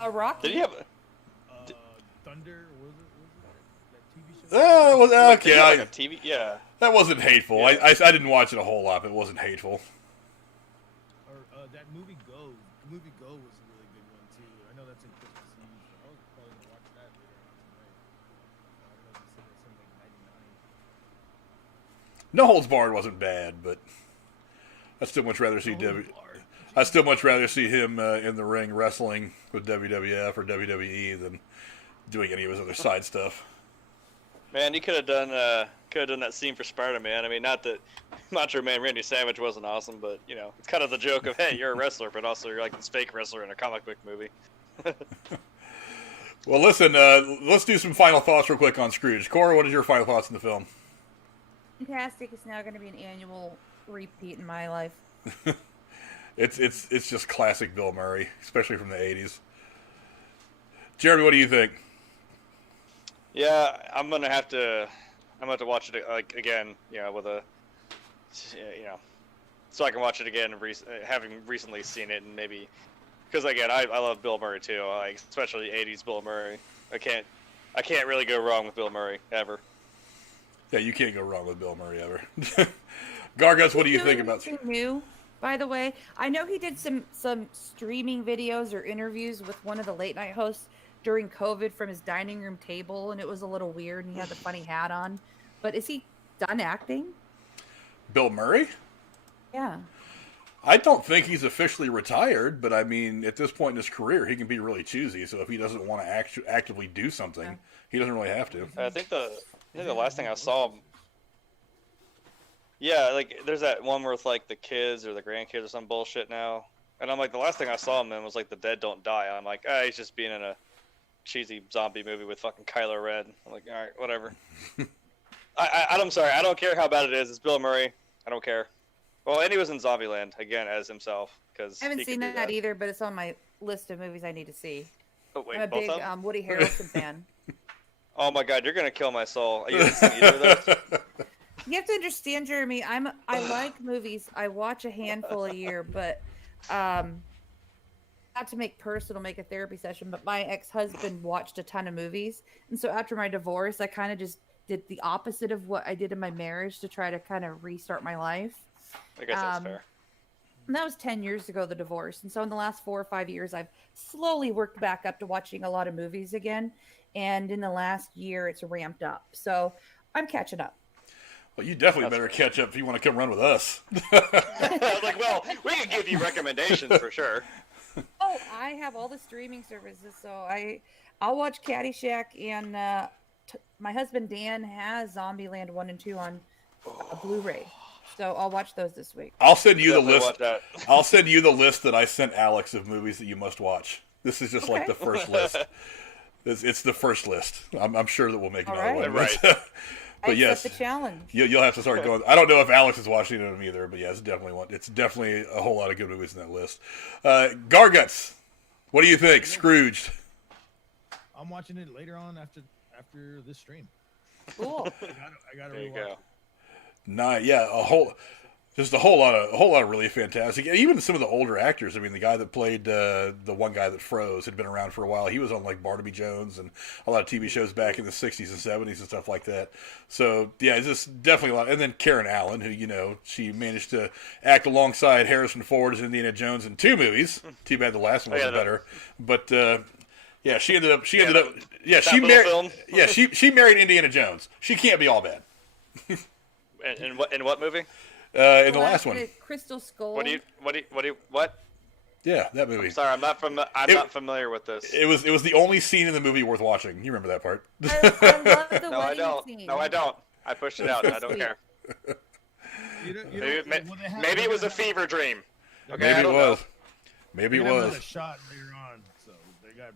A Rocky. Did he have? Thunder, was it that TV show? That was Did okay. he have like a TV? Yeah. That wasn't hateful. Yeah. I didn't watch it a whole lot, but it wasn't hateful. Or that movie Go. The movie Go was a really good one too. I know that's in Christmas Eve. So I was probably gonna watch that later on tonight. I don't know if you said that's in like '99. No Holds Barred wasn't bad, but I'd still much rather see I'd still much rather see him in the ring wrestling with WWF or WWE than doing any of his other side stuff. Man, he could have done that scene for Spider-Man. I mean, not that Macho Man Randy Savage wasn't awesome, but you know, it's kind of the joke of, hey, you're a wrestler, but also you're like this fake wrestler in a comic book movie. Well, listen, let's do some final thoughts real quick on Scrooge. Cora, what is your final thoughts on the film? Fantastic. It's now going to be an annual repeat in my life. It's just classic Bill Murray, especially from the 80s. Jeremy, what do you think? Yeah, I'm gonna have to watch it like again, you know, with a, you know, so I can watch it again, having recently seen it, and maybe, because again, I love Bill Murray too, like especially 80s Bill Murray. I can't really go wrong with Bill Murray ever. Yeah, you can't go wrong with Bill Murray ever. Gargus, what do you think about? Anything new? By the way, I know he did some streaming videos or interviews with one of the late night hosts during COVID from his dining room table, and it was a little weird, and he had the funny hat on. But is he done acting? Bill Murray? Yeah. I don't think he's officially retired, but I mean, at this point in his career, he can be really choosy. So if he doesn't want to actively do something, Yeah. he doesn't really have to. I think the last thing I saw him. Yeah, like there's that one with like the kids or the grandkids or some bullshit now, and I'm like, the last thing I saw him in was like The Dead Don't Die. I'm like, he's just being in a cheesy zombie movie with fucking Kylo Ren. I'm like, all right, whatever. I'm sorry, I don't care how bad it is. It's Bill Murray. I don't care. Well, and he was in Zombieland again as himself because I haven't seen that either, but it's on my list of movies I need to see. Oh wait, I'm a both big of them? Woody Harrelson fan. Oh my god, you're gonna kill my soul. You haven't seen either of those? You have to understand, Jeremy. I like movies. I watch a handful a year, but not to make a therapy session. But my ex-husband watched a ton of movies, and so after my divorce, I kind of just did the opposite of what I did in my marriage to try to kind of restart my life. I guess that's fair. And that was 10 years ago, the divorce. And so in the last 4 or 5 years, I've slowly worked back up to watching a lot of movies again. And in the last year, it's ramped up. So I'm catching up. Well, you definitely better catch up if you want to come run with us. Like, well, we can give you recommendations for sure. Oh, I have all the streaming services. So I'll watch Caddyshack. And my husband, Dan, has Zombieland 1 and 2 on a Blu-ray. So I'll watch those this week. I'll send you Definitely the watch list. that. I'll send you the list that I sent Alex of movies that you must watch. This is just like Okay. the first list. It's the first list. I'm sure that we'll make All another right. one. Right. But I yes, accept the challenge. you'll have to start going. I don't know if Alex is watching them either, but yeah, it's definitely one. It's definitely a whole lot of good movies in that list. Garguts, what do you think? Scrooged. I'm watching it later on after this stream. Cool. I gotta There you rewatch go. it. Nah, yeah, just a whole lot of really fantastic. Even some of the older actors. I mean, the guy that played the one guy that froze had been around for a while. He was on like Barnaby Jones and a lot of TV shows back in the 60s and 70s and stuff like that. So yeah, it's just definitely a lot. And then Karen Allen, who she managed to act alongside Harrison Ford as Indiana Jones in 2 movies. Too bad the last one wasn't better. But yeah, she ended up. Yeah, she married. film. Yeah, she married Indiana Jones. She can't be all bad. In what movie? In the last one. Crystal Skull. What? Yeah, that movie. I'm sorry, I'm not familiar with this. It was the only scene in the movie worth watching. You remember that part? I love the No, I wedding don't. scene. No, I don't. I pushed it out. I don't care. Maybe it was a fever dream. Okay, Maybe I it don't was. know. Maybe it They're gonna have was. another shot later on, so they got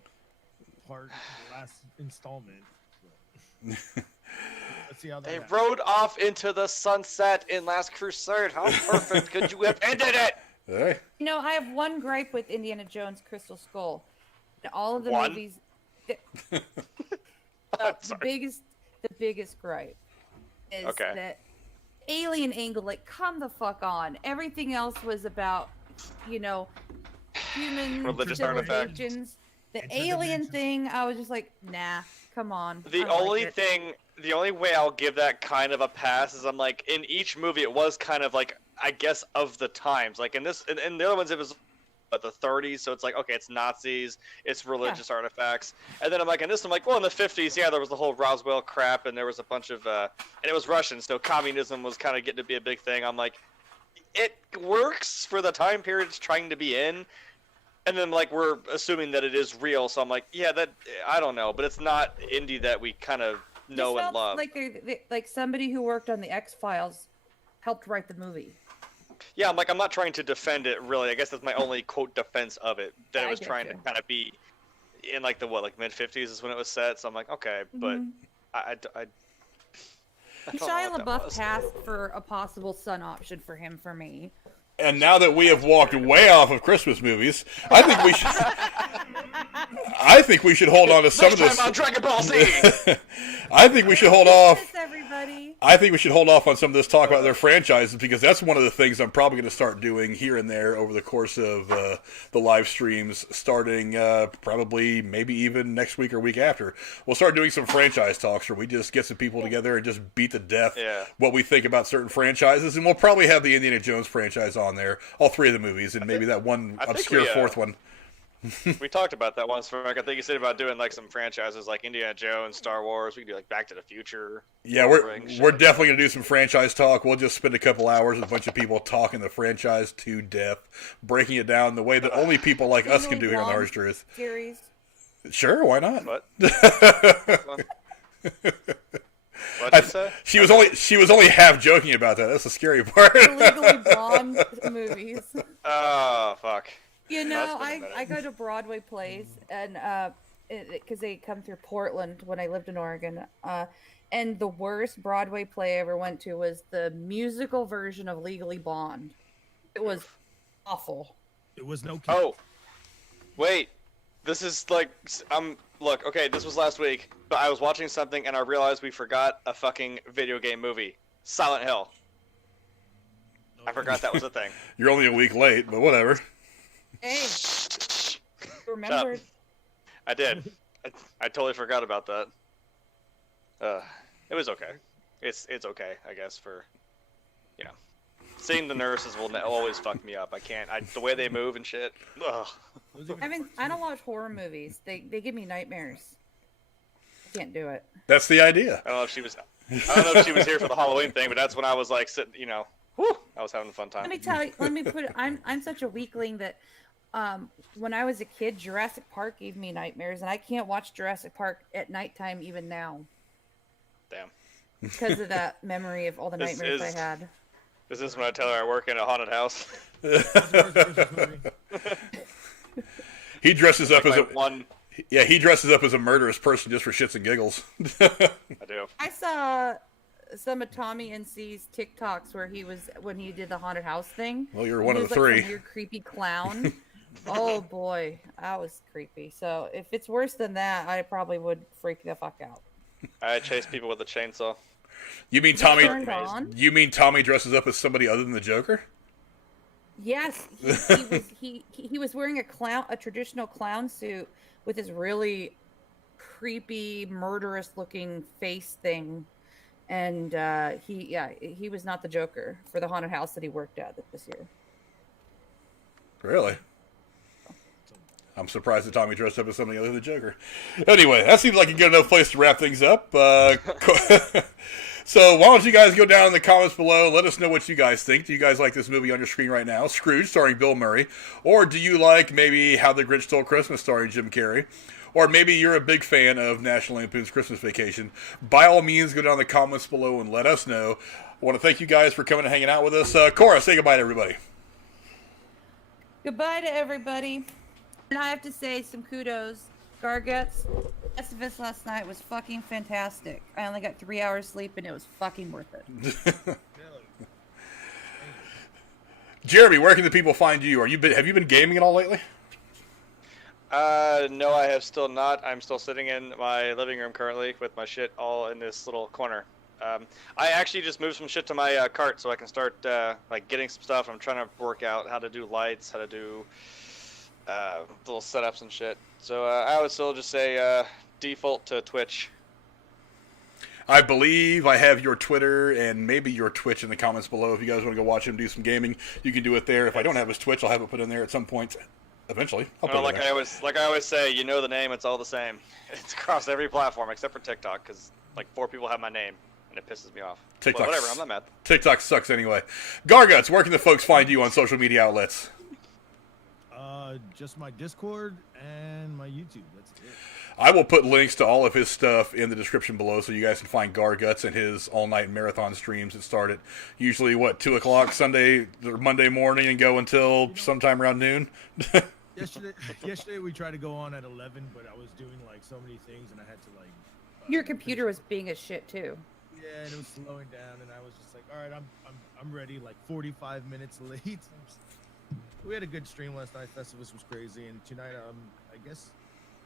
part last installment. So. Let's see how that They happens. rode off into the sunset in Last Crusade. How perfect could you have ended it? Hey. You know, I have one gripe with Indiana Jones Crystal Skull. In all of the One? movies, I'm the sorry. biggest gripe is Okay. that alien angle, like, come the fuck on. Everything else was about, you know, human Religious civilizations. The alien Interdimensional. thing, I was just like, nah, come on. I The don't like only it. thing, the only way I'll give that kind of a pass is I'm like, in each movie it was kind of like, I guess, of the times. Like in this, in the other ones it was the 30s, so it's like, okay, it's Nazis, it's religious artifacts. And then I'm like, in this I'm like, well, in the 50s, yeah, there was the whole Roswell crap, and there was a bunch of, and it was Russian, so communism was kind of getting to be a big thing. I'm like, it works for the time period it's trying to be in. And then, like, we're assuming that it is real, so I'm like, yeah, that, I don't know, but it's not indie that we kind of know This and felt love. like somebody who worked on the X-Files helped write the movie. Yeah, I'm like, I'm not trying to defend it, really. I guess that's my only, quote, defense of it. That I it was get trying you. to kind of be in, like, the, mid-50s is when it was set, so I'm like, okay, but Mhm. I don't know Shia what that LaBeouf was. passed for a possible son option for him for me. And now that we have walked way off of Christmas movies, I think we should. I think we should hold on to some Next of this. time on Dragon Ball Z! I think we should hold off. Yes, everybody. I think we should hold off on some of this talk about their franchises because that's one of the things I'm probably going to start doing here and there over the course of the live streams, starting probably maybe even next week or week after. We'll start doing some franchise talks where we just get some people together and just beat to death what we think about certain franchises, and we'll probably have the Indiana Jones franchise on there, all three of the movies, and maybe that one I think obscure we, fourth one. We talked about that once, Frank. I think you said about doing, like, some franchises like Indiana Jones, Star Wars. We could do, like, Back to the Future. Yeah, Lord of the Rings, shit we're like definitely going to do some franchise talk. We'll just spend a couple hours with a bunch of people talking the franchise to death, breaking it down the way that only people like us can do here on the Harsh Truth. Series. Sure, why not? What? What'd you say? She was only half joking about that. That's the scary part. The Legally Blonde movies. Oh, fuck. You That's know, been a minute. I go to Broadway plays, and because they come through Portland when I lived in Oregon. And the worst Broadway play I ever went to was the musical version of Legally Blonde. It was awful. It was no. Oh, wait. This is like, look, okay, this was last week, but I was watching something and I realized we forgot a fucking video game movie. Silent Hill. I forgot that was a thing. You're only a week late, but whatever. Hey, remembered. I did. I totally forgot about that. It was okay. It's okay, I guess, for, you know. Seeing the nurses will always fuck me up. I can't. The way they move and shit. Ugh. I don't watch horror movies. They give me nightmares. I can't do it. That's the idea. I don't know if she was here for the Halloween thing, but that's when I was like sitting, you know, whew, I was having a fun time. Let me tell you. Let me put it. I'm such a weakling that when I was a kid, Jurassic Park gave me nightmares, and I can't watch Jurassic Park at nighttime even now Damn. because of that memory of all the This nightmares I is- had. Is this when I tell her I work in a haunted house? He dresses up as Like a he dresses up as a murderous person just for shits and giggles. I do. I saw some of Tommy and C's TikToks where when he did the haunted house thing. Well, you're one He of was the like three. some weird, creepy clown. Oh boy, that was creepy. So if it's worse than that, I probably would freak the fuck out. I chase people with a chainsaw. You mean Tommy? Turned on? You mean Tommy dresses up as somebody other than the Joker? Yes, he was wearing a traditional clown suit with his really creepy, murderous looking face thing, and he was not the Joker for the haunted house that he worked at this year. Really? I'm surprised that Tommy dressed up as somebody other than the Joker. Anyway, that seems like a good enough place to wrap things up. So why don't you guys go down in the comments below and let us know what you guys think. Do you guys like this movie on your screen right now, Scrooge, starring Bill Murray? Or do you like maybe How the Grinch Stole Christmas, starring Jim Carrey? Or maybe you're a big fan of National Lampoon's Christmas Vacation. By all means, go down in the comments below and let us know. I want to thank you guys for coming and hanging out with us. Cora, say goodbye to everybody. Goodbye to everybody. And I have to say some kudos. Garguts, Festivus last night was fucking fantastic. I only got 3 hours sleep and it was fucking worth it. Jeremy, where can the people find you? Have you been gaming at all lately? No, I have still not. I'm still sitting in my living room currently with my shit all in this little corner. I actually just moved some shit to my cart so I can start like getting some stuff. I'm trying to work out how to do lights, how to do little setups and shit. So I would still just say default to Twitch. I believe I have your Twitter and maybe your Twitch in the comments below. If you guys want to go watch him do some gaming, you can do it there. If I don't have his Twitch, I'll have it put in there at some point. Eventually, I'll put it like in I always say, you know the name, it's all the same. It's across every platform except for TikTok, because like 4 people have my name, and it pisses me off. TikTok, but whatever, I'm not mad. TikTok sucks anyway. Garguts, where can the folks find you on social media outlets? Just my Discord and my YouTube. That's it. I will put links to all of his stuff in the description below so you guys can find Garguts and his all-night marathon streams that start at usually, 2 o'clock Sunday or Monday morning and go until sometime around noon? Yesterday we tried to go on at 11, but I was doing like so many things and I had to like... Your computer was being a shit too. Yeah, and it was slowing down and I was just like, all right, I'm ready, like 45 minutes late. We had a good stream last night. Festivus was crazy, and tonight, I guess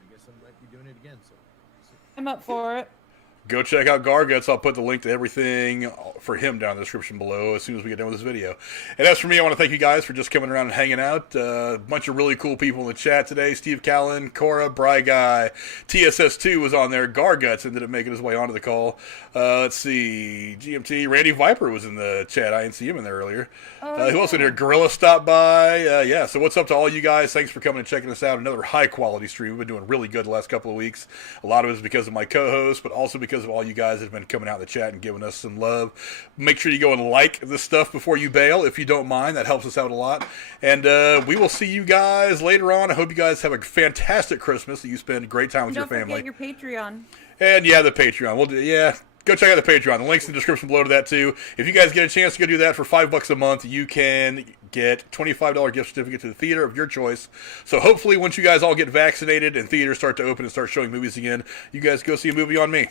I might be doing it again. So, I'm up for it. Go check out Garguts. I'll put the link to everything for him down in the description below as soon as we get done with this video. And as for me, I want to thank you guys for just coming around and hanging out. A bunch of really cool people in the chat today. Steve Callan, Cora, Bry Guy, TSS2 was on there. Garguts ended up making his way onto the call. Let's see. GMT, Randy Viper was in the chat. I didn't see him in there earlier. Who else in here? Gorilla stopped by. Yeah, so what's up to all you guys? Thanks for coming and checking us out. Another high-quality stream. We've been doing really good the last couple of weeks. A lot of it is because of my co-host, but also because of all you guys that have been coming out in the chat and giving us some love. Make sure you go and like this stuff before you bail, if you don't mind. That helps us out a lot. And we will see you guys later on. I hope you guys have a fantastic Christmas, that you spend a great time with your family. Don't forget your Patreon. And yeah, the Patreon. We'll do, yeah. Go check out the Patreon. The link's in the description below to that, too. If you guys get a chance to go do that for $5 a month, you can get $25 gift certificate to the theater of your choice. So hopefully once you guys all get vaccinated and theaters start to open and start showing movies again, you guys go see a movie on me.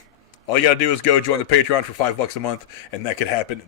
All you got to do is go join the Patreon for $5 a month, and that could happen